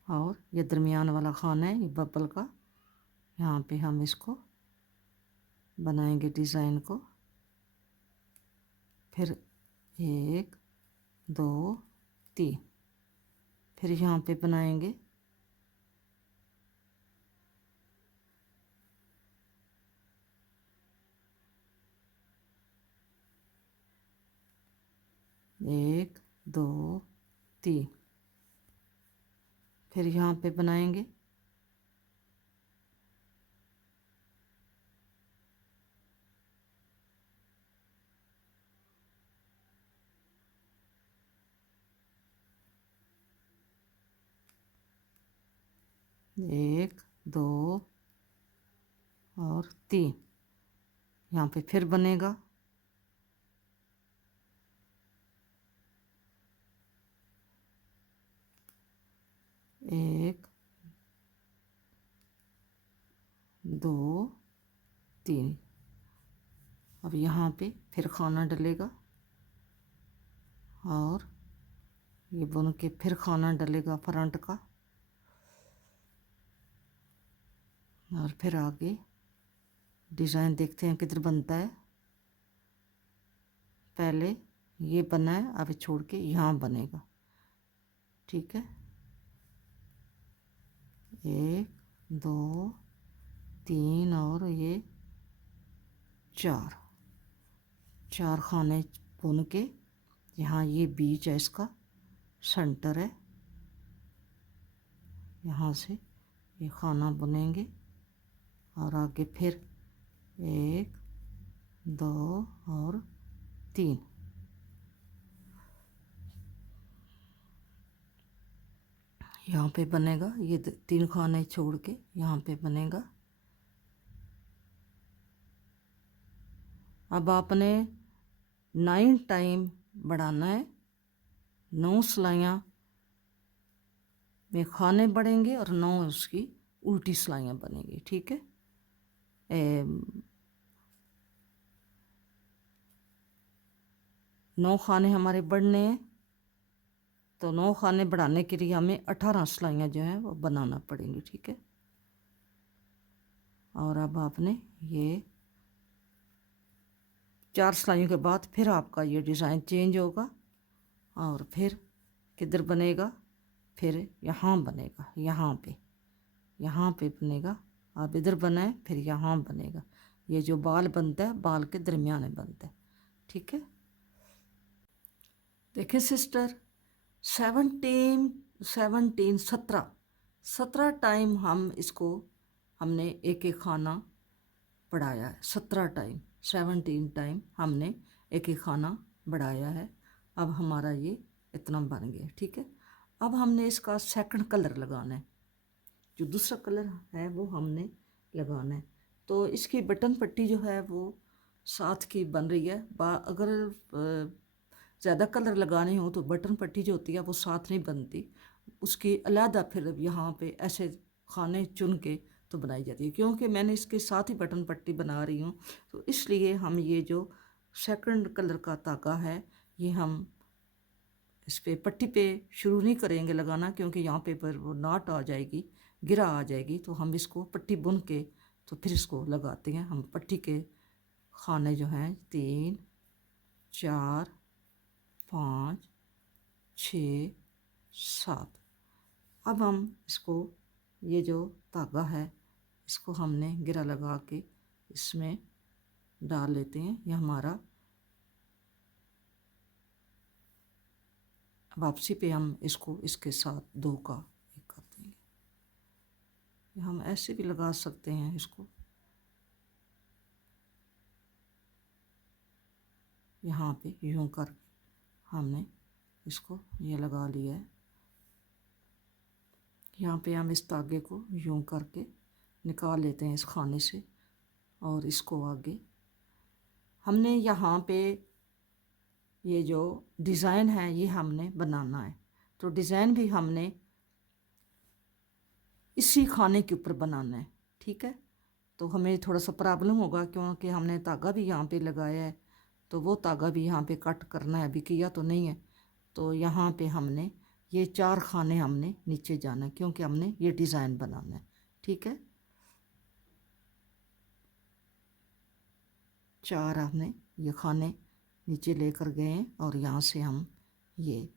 और ये दरमियान वाला खाना है, ये बबल का, यहाँ पे हम इसको बनाएंगे डिज़ाइन को। फिर 1 2 3, फिर यहाँ पे बनाएंगे 1 2 3, फिर यहाँ पे बनाएंगे 1 2 और 3, यहाँ पे फिर बनेगा 1 2 3। अब यहाँ पे फिर खाना डलेगा और ये बुन के फिर खाना डलेगा फ्रंट का, और फिर आगे डिज़ाइन देखते हैं किधर बनता है। पहले ये बना है, अब छोड़ के यहाँ बनेगा। ठीक है, 1 2 3 और ये 4 खाने बुन के यहाँ ये बीच है, इसका सेंटर है, यहाँ से ये खाना बुनेंगे और आगे फिर 1 2 और 3। यहाँ पे बनेगा, ये 3 खाने छोड़ के यहाँ पे बनेगा। अब आपने 9 टाइम बढ़ाना है, 9 सिलाइयाँ में खाने बढ़ेंगे और 9 उसकी उल्टी सिलाइयाँ बनेंगी। ठीक है, 9 खाने हमारे बढ़ने हैं, तो 9 खाने बढ़ाने के लिए हमें 18 सिलाइयाँ जो हैं वो बनाना पड़ेंगी। ठीक है, और अब आपने ये 4 सिलाइयों के बाद फिर आपका ये डिज़ाइन चेंज होगा और फिर किधर बनेगा, फिर यहाँ बनेगा, यहाँ पे बनेगा। अब इधर बना है, फिर यहाँ बनेगा। ये जो बाल बनता है, बाल के दरमियान में बनता है। ठीक है, देखिए सिस्टर, 17 टाइम हम इसको हमने एक एक खाना बढ़ाया है। 17 टाइम हमने एक एक खाना बढ़ाया है। अब हमारा ये इतना बन गया। ठीक है, अब हमने इसका सेकंड कलर लगाना है, जो दूसरा कलर है वो हमने लगाना है। तो इसकी बटन पट्टी जो है वो साथ की बन रही है। अगर ज़्यादा कलर लगाने हो तो बटन पट्टी जो होती है वो साथ नहीं बनती, उसकी अलहदा फिर यहाँ पे ऐसे खाने चुन के तो बनाई जाती है। क्योंकि मैंने इसके साथ ही बटन पट्टी बना रही हूँ, तो इसलिए हम ये जो सेकंड कलर का धागा है ये हम इस पे पट्टी पे शुरू नहीं करेंगे लगाना, क्योंकि यहाँ पे पर वो नाट आ जाएगी, गिरा आ जाएगी। तो हम इसको पट्टी बुन के तो फिर इसको लगाते हैं। हम पट्टी के खाने जो हैं 3 4 5 6 7। अब हम इसको ये जो धागा है इसको हमने गिरा लगा के इसमें डाल लेते हैं। ये हमारा वापसी पे हम इसको इसके साथ 2 का एक कर देंगे। हम ऐसे भी लगा सकते हैं इसको, यहाँ पे यूं कर हमने इसको ये लगा लिया है। यहाँ पे हम इस धागे को यूं करके निकाल लेते हैं इस खाने से, और इसको आगे हमने यहाँ पे ये जो डिज़ाइन है ये हमने बनाना है। तो डिज़ाइन भी हमने इसी खाने के ऊपर बनाना है, ठीक है। तो हमें थोड़ा सा प्रॉब्लम होगा क्योंकि हमने धागा भी यहाँ पे लगाया है, तो वो धागा भी यहाँ पे कट करना है, अभी किया तो नहीं है। तो यहाँ पे हमने ये 4 खाने हमने नीचे जाना है क्योंकि हमने ये डिज़ाइन बनाना है, ठीक है। 4 हमने ये खाने नीचे लेकर गए हैं और यहाँ से हम ये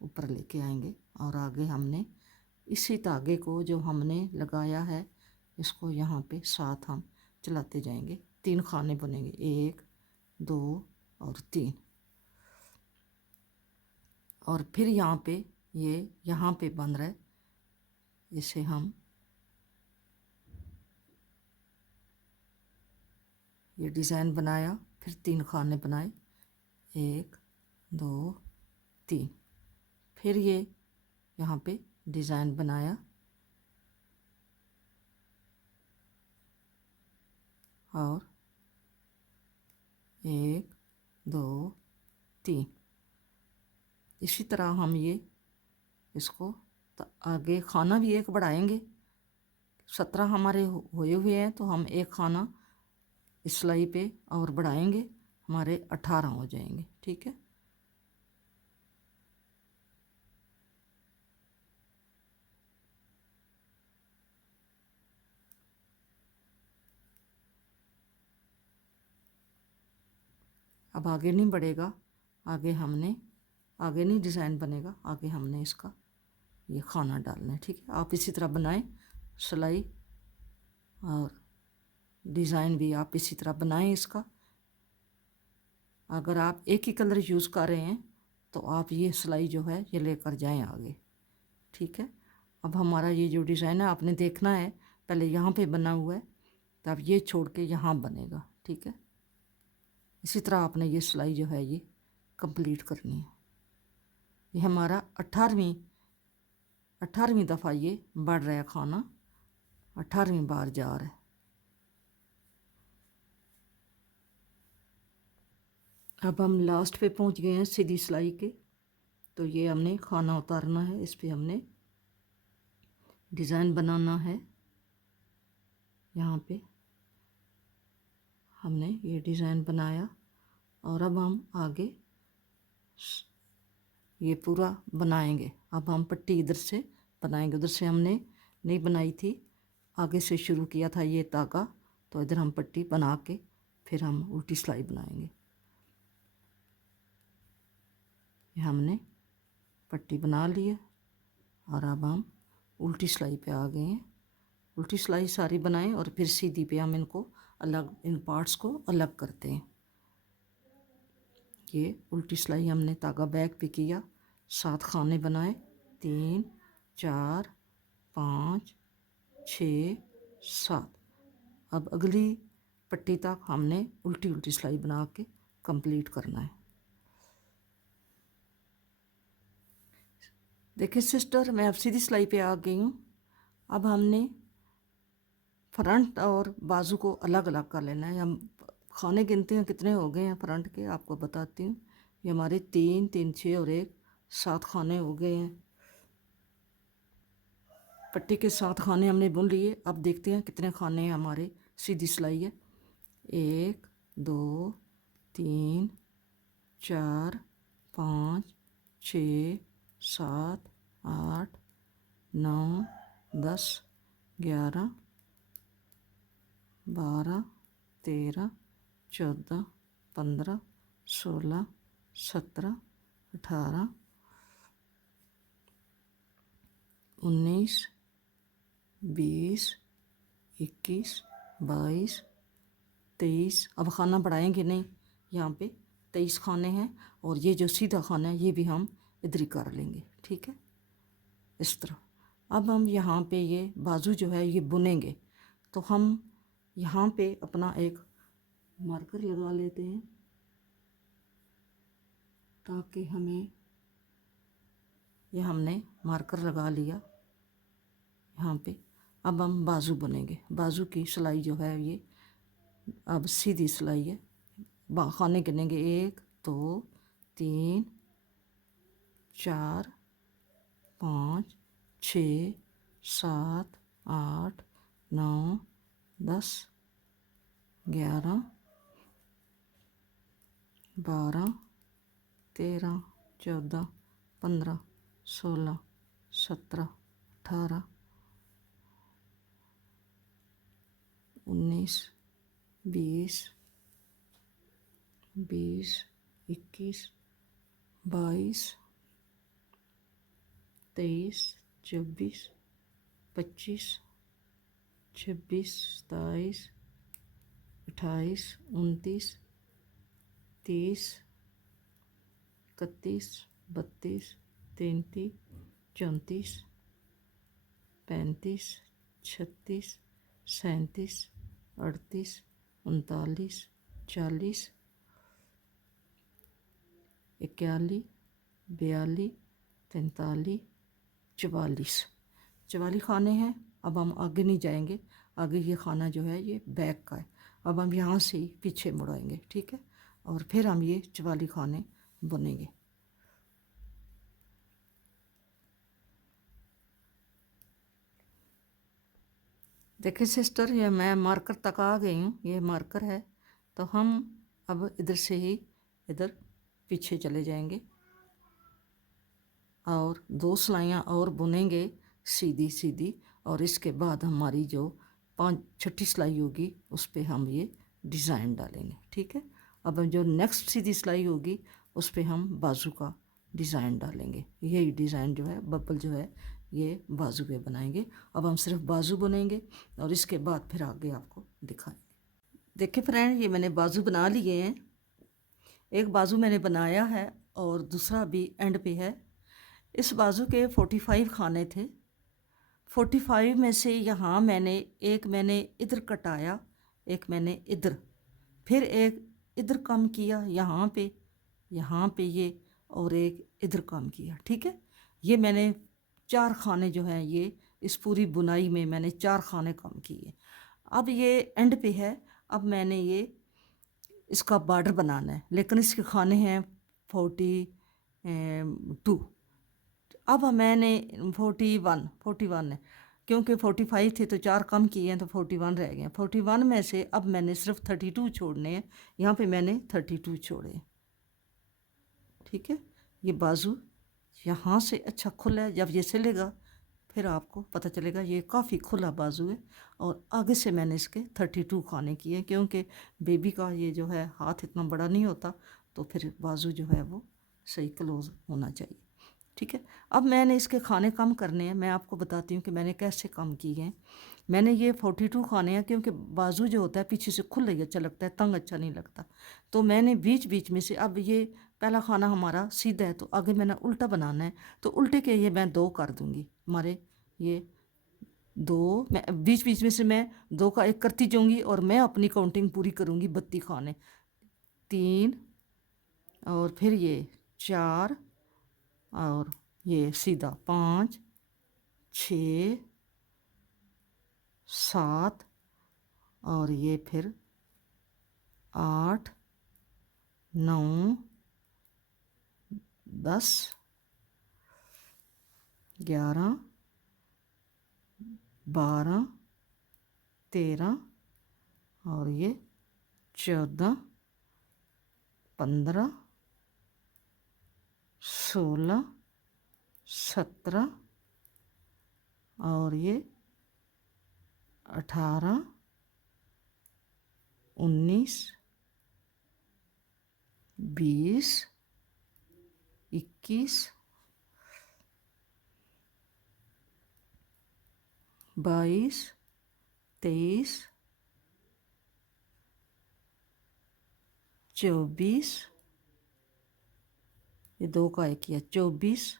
ऊपर लेके आएंगे और आगे हमने इसी धागे को जो हमने लगाया है इसको यहाँ पे साथ हम चलाते जाएंगे। 3 खाने बनेंगे, 1 2 और 3। और फिर यहाँ पे ये यहाँ पे बन रहा है, इसे हम ये डिज़ाइन बनाया, फिर 3 खाने बनाए, 1 2 3। फिर ये यहाँ पे डिज़ाइन बनाया और 1 2 3। इसी तरह हम ये इसको आगे खाना भी एक बढ़ाएंगे। 17 हमारे हुए हुए हैं तो हम एक खाना इस सिलाई पे और बढ़ाएंगे, हमारे 18 हो जाएंगे, ठीक है। अब आगे नहीं बढ़ेगा, आगे नहीं डिज़ाइन बनेगा, आगे हमने इसका ये खाना डालना है, ठीक है। आप इसी तरह बनाएं सिलाई और डिज़ाइन भी आप इसी तरह बनाएं इसका। अगर आप एक ही कलर यूज़ कर रहे हैं तो आप ये सिलाई जो है ये लेकर जाएं आगे, ठीक है। अब हमारा ये जो डिज़ाइन है आपने देखना है, पहले यहाँ पे बना हुआ है तो अब ये छोड़ के यहाँ बनेगा, ठीक है। इसी तरह आपने ये सिलाई जो है ये कंप्लीट करनी है। ये हमारा 18वीं दफ़ा ये बढ़ रहा है खाना, 18वीं बार जा रहा है। अब हम लास्ट पे पहुंच गए हैं सीधी सिलाई के। तो ये हमने खाना उतारना है, इस पे हमने डिज़ाइन बनाना है। यहाँ पे हमने ये डिज़ाइन बनाया और अब हम आगे ये पूरा बनाएंगे। अब हम पट्टी इधर से बनाएंगे, उधर से हमने नहीं बनाई थी, आगे से शुरू किया था ये धागा, तो इधर हम पट्टी बना के फिर हम उल्टी सिलाई बनाएंगे। ये हमने पट्टी बना ली है और अब हम उल्टी सिलाई पे आ गए हैं। उल्टी सिलाई सारी बनाएं और फिर सीधी पे हम इनको अलग, इन पार्ट्स को अलग करते हैं। ये उल्टी सिलाई हमने धागा बैक पे किया, 7 खाने बनाए, 3 4 5 6 7। अब अगली पट्टी तक हमने उल्टी उल्टी सिलाई बना के कंप्लीट करना है। देखिए सिस्टर, मैं अब सीधी सिलाई पे आ गई हूँ। अब हमने फ्रंट और बाजू को अलग अलग कर लेना है। हम खाने गिनते हैं कितने हो गए हैं फ्रंट के, आपको बताती हूँ। ये हमारे 3 3 6 और 1 7 खाने हो गए हैं। पट्टी के 7 खाने हमने बुन लिए। अब देखते हैं कितने खाने हैं हमारे सीधी सिलाई है। 1 2 3 4 5 6 7 8 9 10 11 12 13 14 15 16 17 18 19 20 21 22 23। अब खाना बढ़ाएंगे नहीं, यहाँ पे 23 खाने हैं और ये जो सीधा खाना है ये भी हम इधर ही कर लेंगे, ठीक है, इस तरह। अब हम यहाँ पे ये बाजू जो है ये बुनेंगे, तो हम यहाँ पे अपना एक मार्कर लगा लेते हैं ताकि हमें, ये हमने मार्कर लगा लिया यहाँ पे। अब हम बाजू बुनेंगे। बाजू की सिलाई जो है ये अब सीधी सिलाई है। खाने गिनेंगे 1 2 3 4 5 6 7 8 9 10 11 12 13 14 15 16 17 18 19 20 21 22 23 24 25 26 27 28 29 30 31 32 33 34 35 36 37 38 39 40 41 42 43 44 44 खाने हैं। अब हम आगे नहीं जाएंगे, आगे ये खाना जो है ये बैक का है। अब हम यहाँ से ही पीछे मुड़ाएंगे, ठीक है, और फिर हम ये 44 खाने बुनेंगे। देखिए सिस्टर, ये मैं मार्कर तक आ गई हूँ, ये मार्कर है, तो हम अब इधर से ही इधर पीछे चले जाएंगे और 2 सिलाइयाँ और बुनेंगे सीधी सीधी, और इसके बाद हमारी जो 6ठी सिलाई होगी उस पर हम ये डिज़ाइन डालेंगे, ठीक है। अब जो नेक्स्ट सीधी सिलाई होगी उस पर हम बाजू का डिज़ाइन डालेंगे। यही डिज़ाइन जो है बबल जो है ये बाजू पे बनाएंगे। अब हम सिर्फ बाजू बुनेंगे और इसके बाद फिर आगे आपको दिखाएंगे। देखिए फ्रेंड, ये मैंने बाजू बना लिए हैं। एक बाजू मैंने बनाया है और दूसरा भी एंड पे है। इस बाजू के 45 खाने थे। 45 में से यहाँ मैंने इधर कटाया, एक मैंने इधर, फिर एक इधर कम किया यहाँ पे ये, और एक इधर कम किया, ठीक है। ये मैंने 4 खाने जो हैं ये इस पूरी बुनाई में मैंने 4 खाने कम किए। अब ये एंड पे है। अब मैंने ये इसका बॉर्डर बनाना है, लेकिन इसके खाने हैं 42। अब मैंने 41 है, क्योंकि 45 थे तो 4 कम किए हैं तो 41 रह गए। 41 में से अब मैंने सिर्फ 32 छोड़ने हैं। यहाँ पे मैंने 32 छोड़े, ठीक है। ये बाजू यहाँ से अच्छा खुला है, जब ये सिलेगा फिर आपको पता चलेगा ये काफ़ी खुला बाजू है। और आगे से मैंने इसके 32 खाने किए, क्योंकि बेबी का ये जो है हाथ इतना बड़ा नहीं होता, तो फिर बाजू जो है वो सही क्लोज होना चाहिए, ठीक है। अब मैंने इसके खाने कम करने हैं। मैं आपको बताती हूँ कि मैंने कैसे कम किए हैं। मैंने ये 42 खाने हैं, क्योंकि बाजू जो होता है पीछे से खुला ही अच्छा लगता है, तंग अच्छा नहीं लगता। तो मैंने बीच बीच में से, अब ये पहला खाना हमारा सीधा है तो आगे मैंने उल्टा बनाना है, तो उल्टे के ये मैं 2 कर दूँगी। हमारे ये 2, मैं बीच बीच में से मैं 2 का 1 करती जाऊँगी और मैं अपनी काउंटिंग पूरी करूँगी। 32 खाने, 3 और फिर ये 4 और ये सीधा 5 6 7 और ये फिर 8 9 10 11 12 13 और ये 14 15 16 17 और ये 18 19 20 21 22 23 24, ये 2 का 1 किया, 24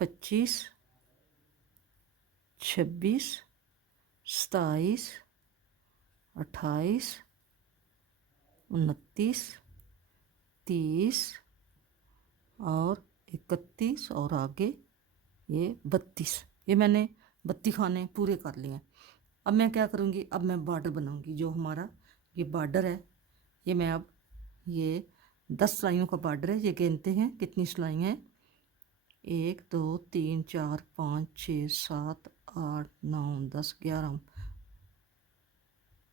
25 26 27 28 29 30 और 31 और आगे ये 32। ये मैंने 32 खाने पूरे कर लिए हैं। अब मैं क्या करूँगी, अब मैं बॉर्डर बनाऊँगी। जो हमारा ये बॉर्डर है ये मैं अब ये 10 सिलाइयों का बॉर्डर है। ये गिनते हैं कितनी सिलाई हैं, 1 2 3 4 5 6 7 8 9 10 11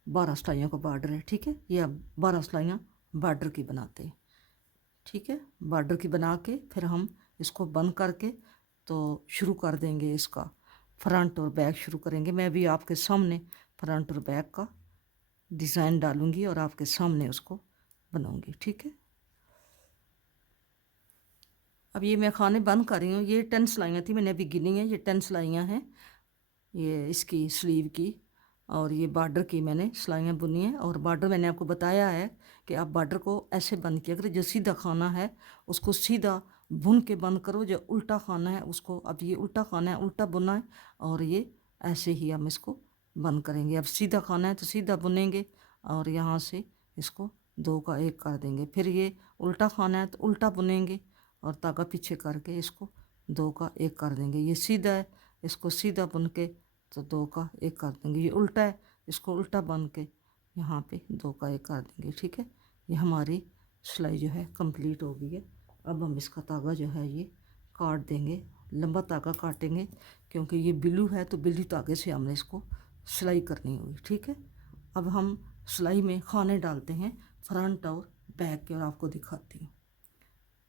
12 सिलाइयों का बॉर्डर है। ठीक है, ये अब 12 सिलाइयाँ बॉर्डर की बनाते हैं। ठीक है, बॉर्डर की बना के फिर हम इसको बंद करके तो शुरू कर देंगे इसका फ्रंट और बैक शुरू करेंगे। मैं भी आपके सामने फ्रंट और बैक का डिज़ाइन डालूंगी और आपके सामने उसको बनाऊंगी। ठीक है, अब ये मैं खाने बंद कर रही हूँ। ये 10 सिलाइयाँ थी, मैंने अभी गिनी है। ये 10 सिलाइयाँ हैं, ये इसकी स्लीव की, और ये बॉर्डर की मैंने सिलाइयाँ बुनी है। और बॉर्डर मैंने आपको बताया है कि आप बॉर्डर को ऐसे बंद किया करो, जो सीधा खाना है उसको सीधा बुन के बंद करो, जो उल्टा खाना है उसको, अब ये उल्टा खाना है उल्टा बुना है, और ये ऐसे ही हम इसको बंद करेंगे। अब सीधा खाना है तो सीधा बुनेंगे और यहाँ से इसको 2 का 1 कर देंगे। फिर ये उल्टा खाना है तो उल्टा बुनेंगे और धागा पीछे करके इसको 2 का 1 कर देंगे। ये सीधा है, इसको सीधा बुन के तो 2 का 1 कर देंगे। ये उल्टा है, इसको उल्टा बन के यहाँ पे 2 का 1 कर देंगे। ठीक है, ये हमारी सिलाई जो है कंप्लीट हो गई है। अब हम इसका धागा जो है ये काट देंगे, लंबा धागा काटेंगे क्योंकि ये ब्लू है तो ब्लू धागे से हमने इसको सिलाई करनी होगी। ठीक है, अब हम सिलाई में खाने डालते हैं फ्रंट और बैक के, और आपको दिखाती हूँ।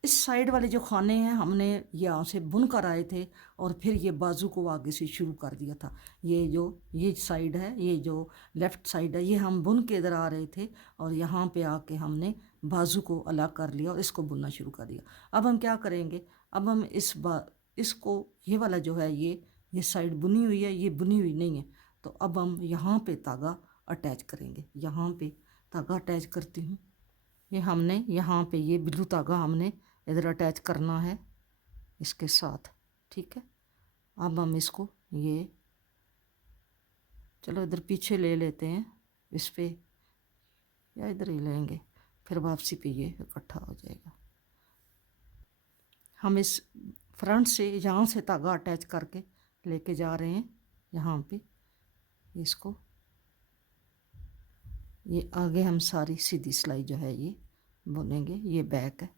इस साइड वाले जो खाने हैं हमने यहाँ से बुन कर आए थे और फिर ये बाजू को आगे से शुरू कर दिया था। ये साइड है, ये जो लेफ़्ट साइड है, ये हम बुन के इधर आ रहे थे और यहाँ पे आके हमने बाजू को अलग कर लिया और इसको बुनना शुरू कर दिया। अब हम क्या करेंगे, अब हम इसको ये वाला जो है ये साइड बुनी हुई है, ये बुनी हुई नहीं है, तो अब हम यहाँ पे धागा अटैच करेंगे। यहाँ पे धागा अटैच करती हूँ। ये हमने यहाँ पे ये ब्लू धागा हमने इधर अटैच करना है इसके साथ। ठीक है, अब हम इसको ये चलो इधर पीछे ले लेते हैं, इस पे या इधर ही लेंगे, फिर वापसी पे ये इकट्ठा हो जाएगा। हम इस फ्रंट से यहाँ से धागा अटैच करके लेके जा रहे हैं यहाँ पे इसको। ये आगे हम सारी सीधी सिलाई जो है ये बुनेंगे। ये बैक है,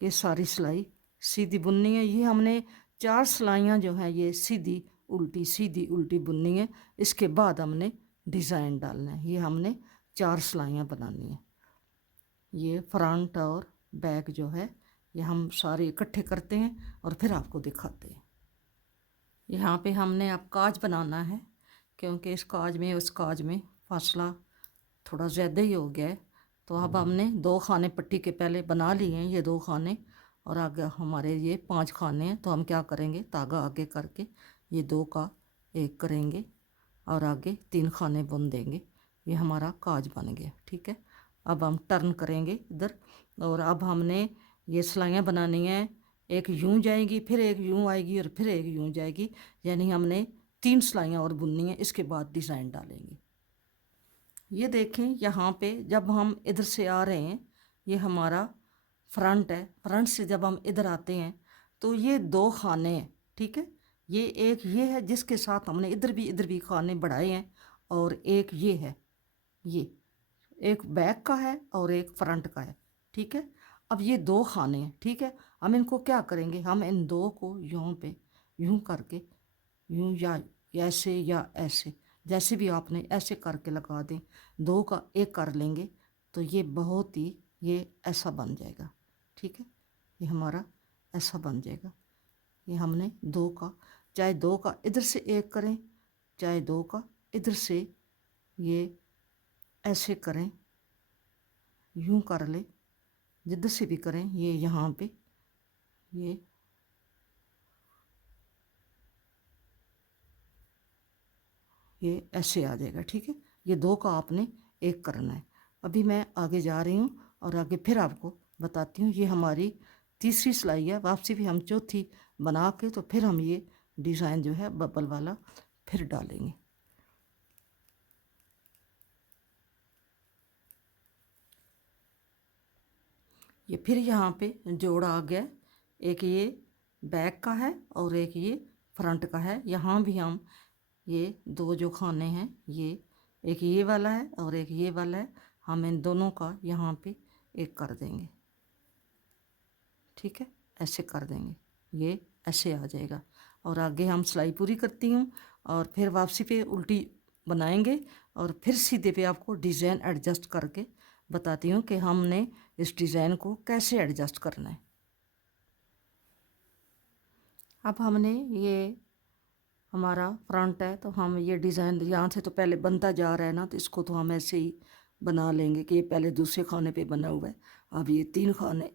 ये सारी सिलाई सीधी बुननी है। ये हमने 4 सिलाइयाँ जो हैं ये सीधी उल्टी बुननी है। इसके बाद हमने डिज़ाइन डालना है। ये हमने 4 सिलाइयाँ बनानी है। ये फ्रंट और बैक जो है ये हम सारे इकट्ठे करते हैं और फिर आपको दिखाते हैं। यहाँ पे हमने अब काज बनाना है क्योंकि इस काज में उस काज में फासला थोड़ा ज़्यादा ही हो गया है। तो अब हमने 2 खाने पट्टी के पहले बना लिए हैं, ये 2 खाने, और आगे हमारे ये 5 खाने हैं। तो हम क्या करेंगे, धागा आगे करके ये 2 का 1 करेंगे और आगे 3 खाने बुन देंगे। ये हमारा काज बन गया। ठीक है, अब हम टर्न करेंगे इधर, और अब हमने ये सिलाइयाँ बनानी हैं। एक यूँ जाएगी, फिर एक यूँ आएगी और फिर एक यूँ जाएगी, यानी हमने 3 सिलाइयाँ और बुननी है। इसके बाद डिज़ाइन डालेंगे। ये देखें यहाँ पे जब हम इधर से आ रहे हैं, ये हमारा फ्रंट है। फ्रंट से जब हम इधर आते हैं तो ये 2 खाने हैं। ठीक है, ये एक ये है जिसके साथ हमने इधर भी खाने बढ़ाए हैं, और एक ये है, ये एक बैक का है और एक फ्रंट का है। ठीक है, अब ये 2 खाने हैं। ठीक है, हम इनको क्या करेंगे, हम इन 2 को यूँ पे यूँ करके, यूँ या ऐसे या ऐसे, जैसे भी आपने ऐसे करके लगा दें, 2 का 1 कर लेंगे तो ये बहुत ही ये ऐसा बन जाएगा। ठीक है, ये हमारा ऐसा बन जाएगा। ये हमने 2 का, चाहे 2 का इधर से 1 करें, चाहे 2 का इधर से ये ऐसे करें, यूँ कर ले, जिधर से भी करें, ये यहाँ पे ये ऐसे आ जाएगा। ठीक है, ये 2 का आपने 1 करना है। अभी मैं आगे जा रही हूँ और आगे फिर आपको बताती हूँ। ये हमारी तीसरी सिलाई है। वापसी भी हम चौथी बना के तो फिर हम ये डिज़ाइन जो है बबल वाला फिर डालेंगे। ये फिर यहाँ पे जोड़ आ गया, एक ये बैक का है और एक ये फ्रंट का है। यहाँ भी हम ये दो जो खाने हैं, ये एक ये वाला है और एक ये वाला है, हम इन दोनों का यहाँ पे एक कर देंगे। ठीक है, ऐसे कर देंगे, ये ऐसे आ जाएगा। और आगे हम सिलाई पूरी करती हूँ और फिर वापसी पे उल्टी बनाएंगे और फिर सीधे पे आपको डिज़ाइन एडजस्ट करके बताती हूँ कि हमने इस डिज़ाइन को कैसे एडजस्ट करना है। अब हमने ये हमारा फ्रंट है, तो हम ये डिज़ाइन यहाँ से तो पहले बनता जा रहा है ना, तो इसको तो हम ऐसे ही बना लेंगे कि ये पहले दूसरे खाने पे बना हुआ है। अब ये 3 खाने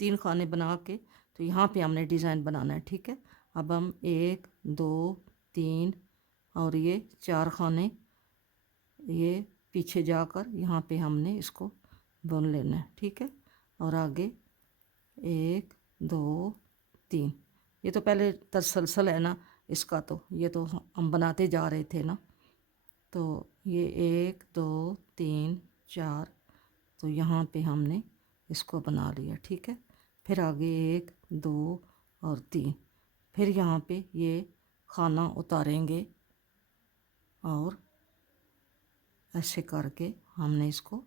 3 खाने बना के तो यहाँ पे हमने डिज़ाइन बनाना है। ठीक है, अब हम 1 2 3 और ये 4 खाने ये पीछे जाकर यहाँ पे हमने इसको बुन लेना है। ठीक है, और आगे 1 2 3, ये तो पहले तसलसल है ना इसका, तो ये तो हम बनाते जा रहे थे ना, तो ये 1 2 3 4, तो यहाँ पे हमने इसको बना लिया। ठीक है, फिर आगे 1 2 और 3, फिर यहाँ पे ये खाना उतारेंगे और ऐसे करके हमने इसको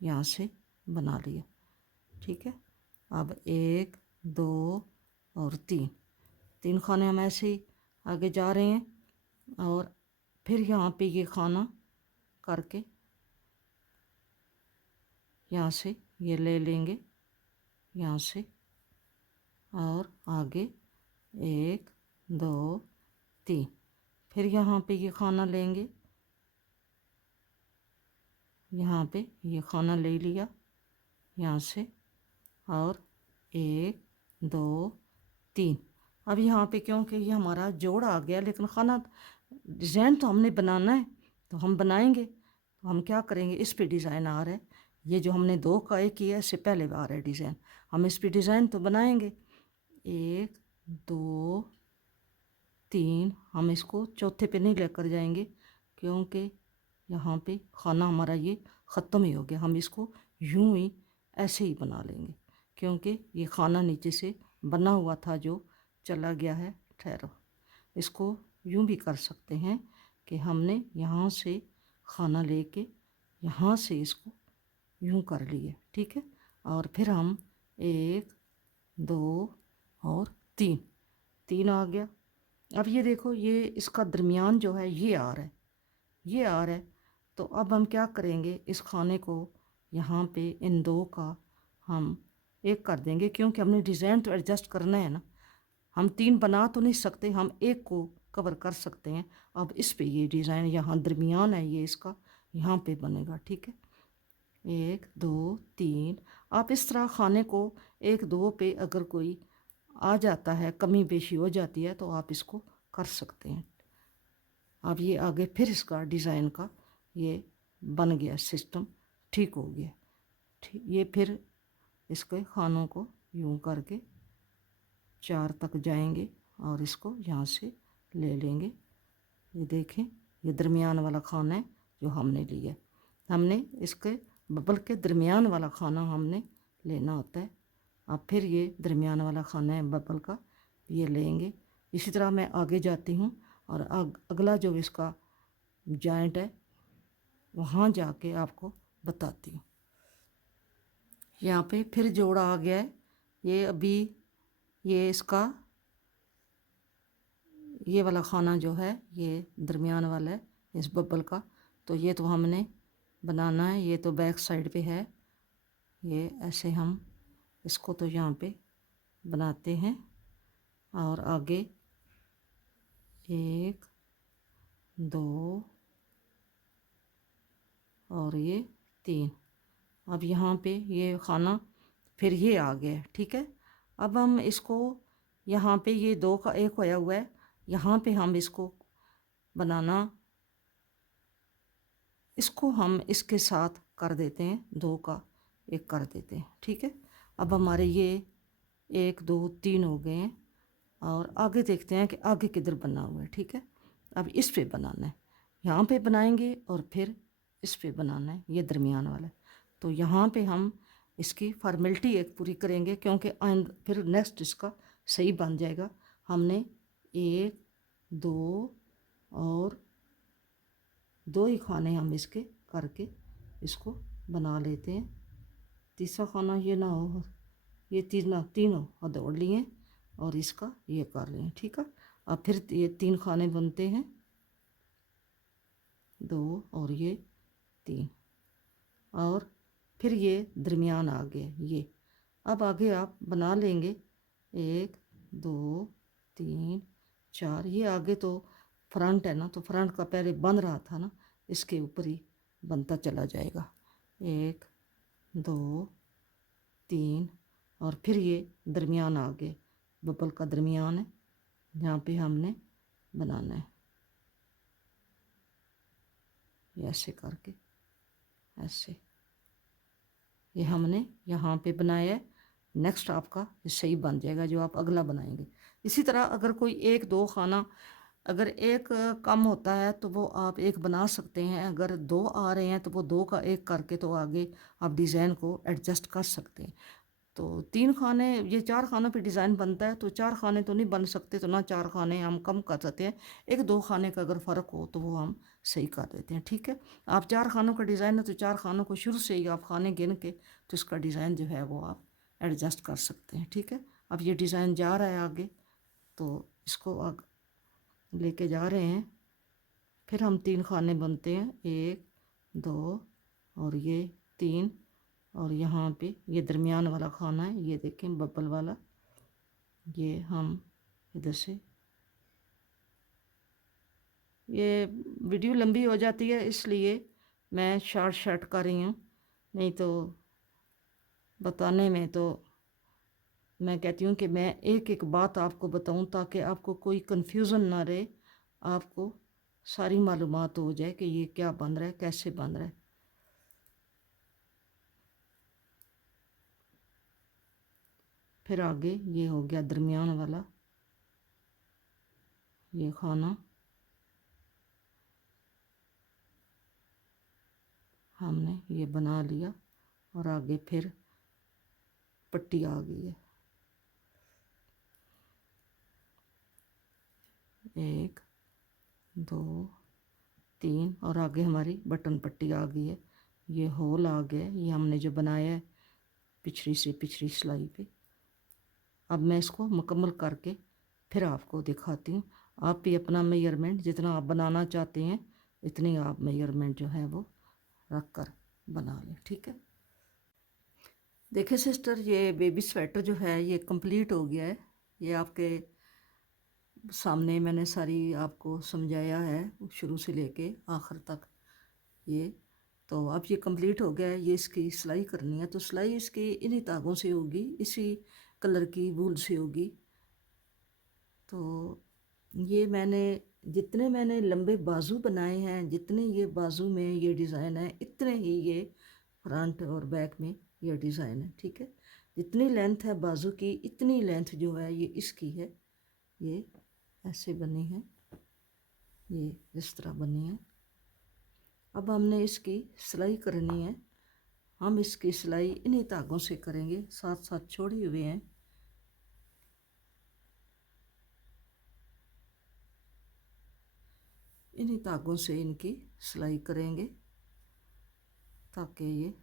यहाँ से बना लिया। ठीक है, अब 1 2 और 3 खाने हम ऐसे ही आगे जा रहे हैं और फिर यहाँ पे ये खाना करके यहाँ से ये ले लेंगे यहाँ से, और आगे 1 2 3, फिर यहाँ पे ये खाना लेंगे, यहाँ पे ये खाना ले लिया यहाँ से, और 1 2 3। अब यहाँ पे क्योंकि ये हमारा जोड़ आ गया, लेकिन खाना डिज़ाइन तो हमने बनाना है, तो हम बनाएंगे। तो हम क्या करेंगे, इस पे डिज़ाइन आ रहा है, ये जो हमने 2 का एक किया इससे पहले आ रहा है डिज़ाइन, हम इस पे डिज़ाइन तो बनाएंगे। 1 2 3, हम इसको चौथे पे नहीं लेकर जाएंगे क्योंकि यहाँ पे खाना हमारा ये ख़त्म ही हो गया। हम इसको यूं ही ऐसे ही बना लेंगे क्योंकि ये खाना नीचे से बना हुआ था जो चला गया है। ठहरो, इसको यूं भी कर सकते हैं कि हमने यहाँ से खाना लेके यहाँ से इसको यूं कर लिए। ठीक है, और फिर हम 1 2 और 3 आ गया। अब ये देखो, ये इसका दरमियान जो है ये आ रहा है, ये आ रहा है। तो अब हम क्या करेंगे, इस खाने को यहाँ पे इन 2 का हम एक कर देंगे क्योंकि हमने डिज़ाइन तो एडजस्ट करना है ना, हम 3 बना तो नहीं सकते, हम एक को कवर कर सकते हैं। अब इस पे ये डिज़ाइन यहाँ दरमियान है ये इसका, यहाँ पे बनेगा। ठीक है, 1 2 3, आप इस तरह खाने को 1 2 पे अगर कोई आ जाता है, कमी बेशी हो जाती है, तो आप इसको कर सकते हैं। अब ये आगे फिर इसका डिज़ाइन का ये बन गया सिस्टम, ठीक हो गया। ठीक, ये फिर इसके खानों को यूं करके 4 तक जाएंगे और इसको यहाँ से ले लेंगे। ये देखें, ये दरमियान वाला खाना है जो हमने लिया, हमने इसके बबल के दरमियान वाला खाना हमने लेना होता है। अब फिर ये दरमियान वाला खाना है बबल का, ये लेंगे। इसी तरह मैं आगे जाती हूँ और अगला जो इसका जॉइंट है वहाँ जाके आपको बताती हूँ। यहाँ पे फिर जोड़ा आ गया है, ये अभी ये इसका ये वाला खाना जो है ये दरमियान वाला है इस बबल का, तो ये तो हमने बनाना है। ये तो बैक साइड पे है, ये ऐसे हम इसको तो यहाँ पे बनाते हैं और आगे 1 2 और ये 3। अब यहाँ पे ये खाना फिर ये आ गया। ठीक है, अब हम इसको यहाँ पे ये 2 का एक होया हुआ है, यहाँ पे हम इसको बनाना, इसको हम इसके साथ कर देते हैं, 2 का एक कर देते हैं। ठीक है, अब हमारे ये 1 2 3 हो गए हैं और आगे देखते हैं कि आगे किधर बना हुआ है। ठीक है, अब इस पे बनाना है, यहाँ पे बनाएंगे और फिर इस पे बनाना है, ये दरमियान वाला है। तो यहाँ पे हम इसकी फॉर्मेलिटी एक पूरी करेंगे, क्योंकि आइंदा फिर नेक्स्ट इसका सही बन जाएगा। हमने 1 2 और 2 ही खाने हम इसके करके इसको बना लेते हैं। तीसरा खाना ये ना हो, ये तीनों हथौड़ लिए और इसका ये कर लें, ठीक है। अब फिर ये 3 खाने बनते हैं, 2 और ये 3, और फिर ये दरमियान आ गया ये। अब आगे आप बना लेंगे 1 2 3 4, ये आगे तो फ्रंट है ना, तो फ्रंट का पहले बन रहा था ना, इसके ऊपर ही बनता चला जाएगा। 1 2 3, और फिर ये दरमियान आ गए, बबल का दरमियान है, जहाँ पे हमने बनाना है। ये ऐसे करके ऐसे ये हमने यहाँ पे बनाया है। नेक्स्ट आपका ये सही बन जाएगा जो आप अगला बनाएंगे। इसी तरह अगर कोई 1 2 खाना, अगर एक कम होता है तो वो आप एक बना सकते हैं, अगर 2 आ रहे हैं तो वो 2 का 1 करके तो आगे आप डिज़ाइन को एडजस्ट कर सकते हैं। तो 3 खाने, ये 4 खानों पे डिज़ाइन बनता है, तो 4 खाने तो नहीं बन सकते, तो ना 4 खाने हम कम कर सकते हैं। 1 2 खाने का अगर फ़र्क हो तो वो हम सही कर देते हैं, ठीक है। आप 4 खानों का डिज़ाइन है तो 4 खानों को शुरू से ही आप खाने गिन के तो इसका डिज़ाइन जो है वो आप एडजस्ट कर सकते हैं, ठीक है। अब ये डिज़ाइन जा रहा है आगे, तो इसको लेके जा रहे हैं। फिर हम 3 खाने बनते हैं, 1 2 और ये 3, और यहाँ पे ये दरमियान वाला खाना है, ये देखें बबल वाला। ये हम इधर से, ये वीडियो लंबी हो जाती है इसलिए मैं शॉर्ट कर रही हूँ, नहीं तो बताने में तो मैं कहती हूँ कि मैं एक एक बात आपको बताऊँ ताकि आपको कोई कन्फ्यूज़न ना रहे, आपको सारी मालूमात हो जाए कि ये क्या बन रहा है, कैसे बन रहा है। फिर आगे ये हो गया दरमियान वाला ये खाना, हमने ये बना लिया, और आगे फिर पट्टी आ गई है, 1 2 3, और आगे हमारी बटन पट्टी आ गई है। ये होल आ गया, ये हमने जो बनाया है पिछली से पिछली सिलाई पे। अब मैं इसको मुकम्मल करके फिर आपको दिखाती हूँ। आप भी अपना मेजरमेंट जितना आप बनाना चाहते हैं इतनी आप मेजरमेंट जो है वो रख कर बना लें, ठीक है। देखिए सिस्टर, ये बेबी स्वेटर जो है ये कंप्लीट हो गया है। ये आपके सामने मैंने सारी आपको समझाया है शुरू से लेके आखिर तक। ये तो अब ये कंप्लीट हो गया है। ये इसकी सिलाई करनी है, तो सिलाई इसकी इन्हीं धागों से होगी, इसी कलर की वूल से होगी। तो ये जितने मैंने लंबे बाजू बनाए हैं, जितने ये बाजू में ये डिज़ाइन है, इतने ही ये फ्रंट और बैक में ये डिज़ाइन है, ठीक है। जितनी लेंथ है बाजू की इतनी लेंथ जो है ये इसकी है। ये ऐसे बनी है, ये इस तरह बनी है। अब हमने इसकी सिलाई करनी है। हम इसकी सिलाई इन्हीं धागों से करेंगे, साथ साथ छोड़े हुए हैं। इन्हीं धागों से इनकी सिलाई करेंगे ताकि ये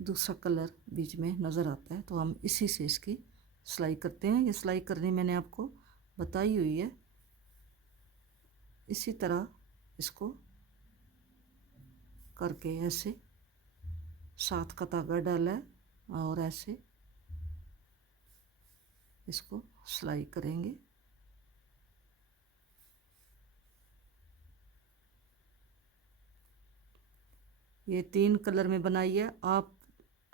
दूसरा कलर बीच में नज़र आता है, तो हम इसी से इसकी सिलाई करते हैं। ये सिलाई करनी मैंने आपको बताई हुई है। इसी तरह इसको करके ऐसे 7 का धागा डाला है और ऐसे इसको सिलाई करेंगे। ये 3 कलर में बनाई है। आप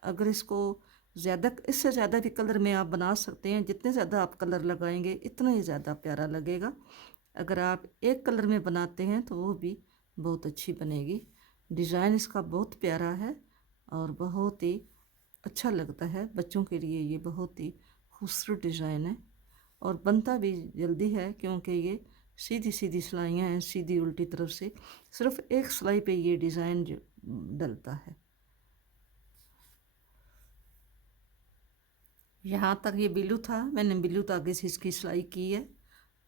अगर इसको ज़्यादा, इससे ज़्यादा भी कलर में आप बना सकते हैं। जितने ज़्यादा आप कलर लगाएंगे इतना ही ज़्यादा प्यारा लगेगा। अगर आप एक कलर में बनाते हैं तो वो भी बहुत अच्छी बनेगी। डिज़ाइन इसका बहुत प्यारा है और बहुत ही अच्छा लगता है। बच्चों के लिए ये बहुत ही खूबसूरत डिज़ाइन है और बनता भी जल्दी है, क्योंकि ये सीधी सीधी सिलाइयाँ हैं, सीधी उल्टी तरफ से। सिर्फ एक सिलाई पे ये डिज़ाइन जो डलता है। यहाँ तक ये ब्लू था, मैंने ब्लू धागे से इसकी सिलाई की है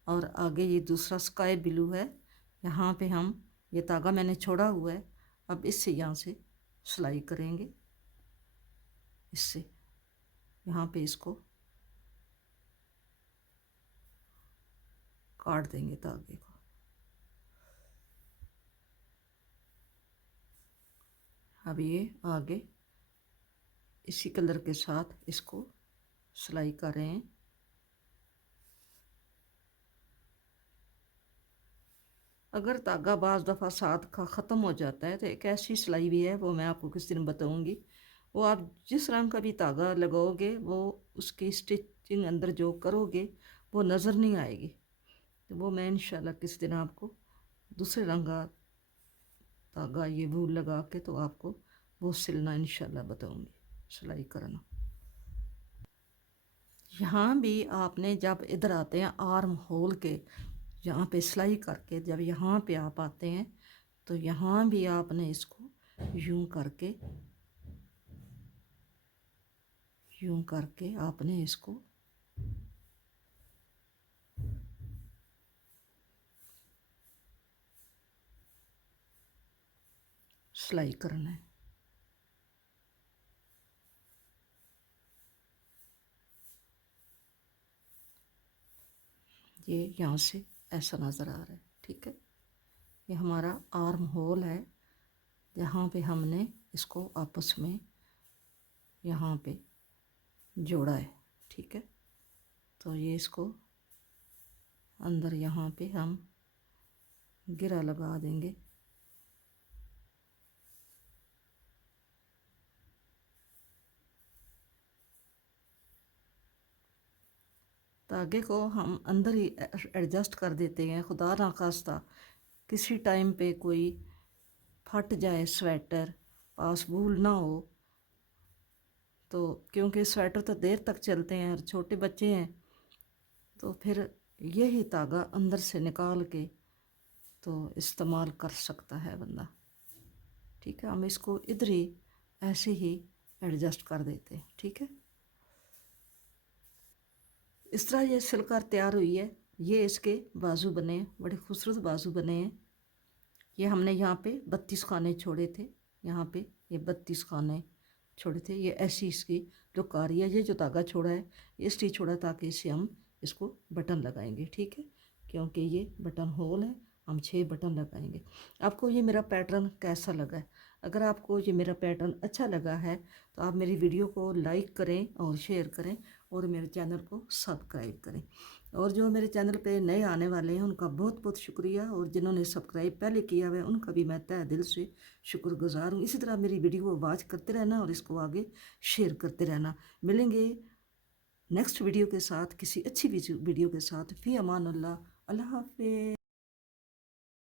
और आगे ये दूसरा स्काई ब्लू है। यहाँ पे हम ये धागा मैंने छोड़ा हुआ है, अब इससे यहाँ से सिलाई करेंगे। इससे यहाँ पे इसको काट देंगे धागे को। अब ये आगे इसी कलर के साथ इसको सिलाई कर रहे हैं। अगर धागा बाज़ दफ़ा साथ का ख़त्म हो जाता है तो एक ऐसी सिलाई भी है, वो मैं आपको किस दिन बताऊंगी। वो आप जिस रंग का भी धागा लगाओगे वो उसकी स्टिचिंग अंदर जो करोगे वो नज़र नहीं आएगी। तो वो मैं इंशाल्लाह किस दिन आपको दूसरे रंग का धागा ये वूल लगा के तो आपको वो सिलना इंशाल्लाह बताऊंगी, सिलाई करना। यहाँ भी आपने जब इधर आते हैं आर्म होल के यहाँ पे सिलाई करके जब यहाँ पे आप आते हैं तो यहाँ भी आपने इसको यूं करके आपने इसको सिलाई करना है। ये यहाँ से ऐसा नज़र आ रहा है, ठीक है। ये हमारा आर्म होल है जहाँ पे हमने इसको आपस में यहाँ पे जोड़ा है, ठीक है। तो ये इसको अंदर यहाँ पे हम गिरा लगा देंगे। धागे को हम अंदर ही एडजस्ट कर देते हैं, खुदा ना खास्ता किसी टाइम पे कोई फट जाए स्वेटर, पास वूल ना हो तो, क्योंकि स्वेटर तो देर तक चलते हैं और छोटे बच्चे हैं तो फिर यही धागा अंदर से निकाल के तो इस्तेमाल कर सकता है बंदा, ठीक है। हम इसको इधर ही ऐसे ही एडजस्ट कर देते हैं, ठीक है। इस तरह ये सिलकर तैयार हुई है। ये इसके बाजू बने हैं, बड़े खूबसूरत बाजू बने हैं। ये हमने यहाँ पे 32 खाने छोड़े थे, यहाँ पे ये 32 खाने छोड़े थे। ये ऐसी इसकी लुक आ रही है। ये जो धागा छोड़ा है ये इसलिए छोड़ा ताकि इसे हम इसको बटन लगाएंगे, ठीक है, क्योंकि ये बटन होल है। हम 6 बटन लगाएंगे। आपको ये मेरा पैटर्न कैसा लगा है? अगर आपको ये मेरा पैटर्न अच्छा लगा है तो आप मेरी वीडियो को लाइक करें और शेयर करें और मेरे चैनल को सब्सक्राइब करें। और जो मेरे चैनल पे नए आने वाले हैं उनका बहुत बहुत शुक्रिया, और जिन्होंने सब्सक्राइब पहले किया हुआ है उनका भी मैं तहे दिल से शुक्रगुजार हूँ। इसी तरह मेरी वीडियो को वॉच करते रहना और इसको आगे शेयर करते रहना। मिलेंगे नेक्स्ट वीडियो के साथ, किसी अच्छी वीडियो के साथ। फ़ी अमान अल्लाह। अल्लाह हाफ़िज़।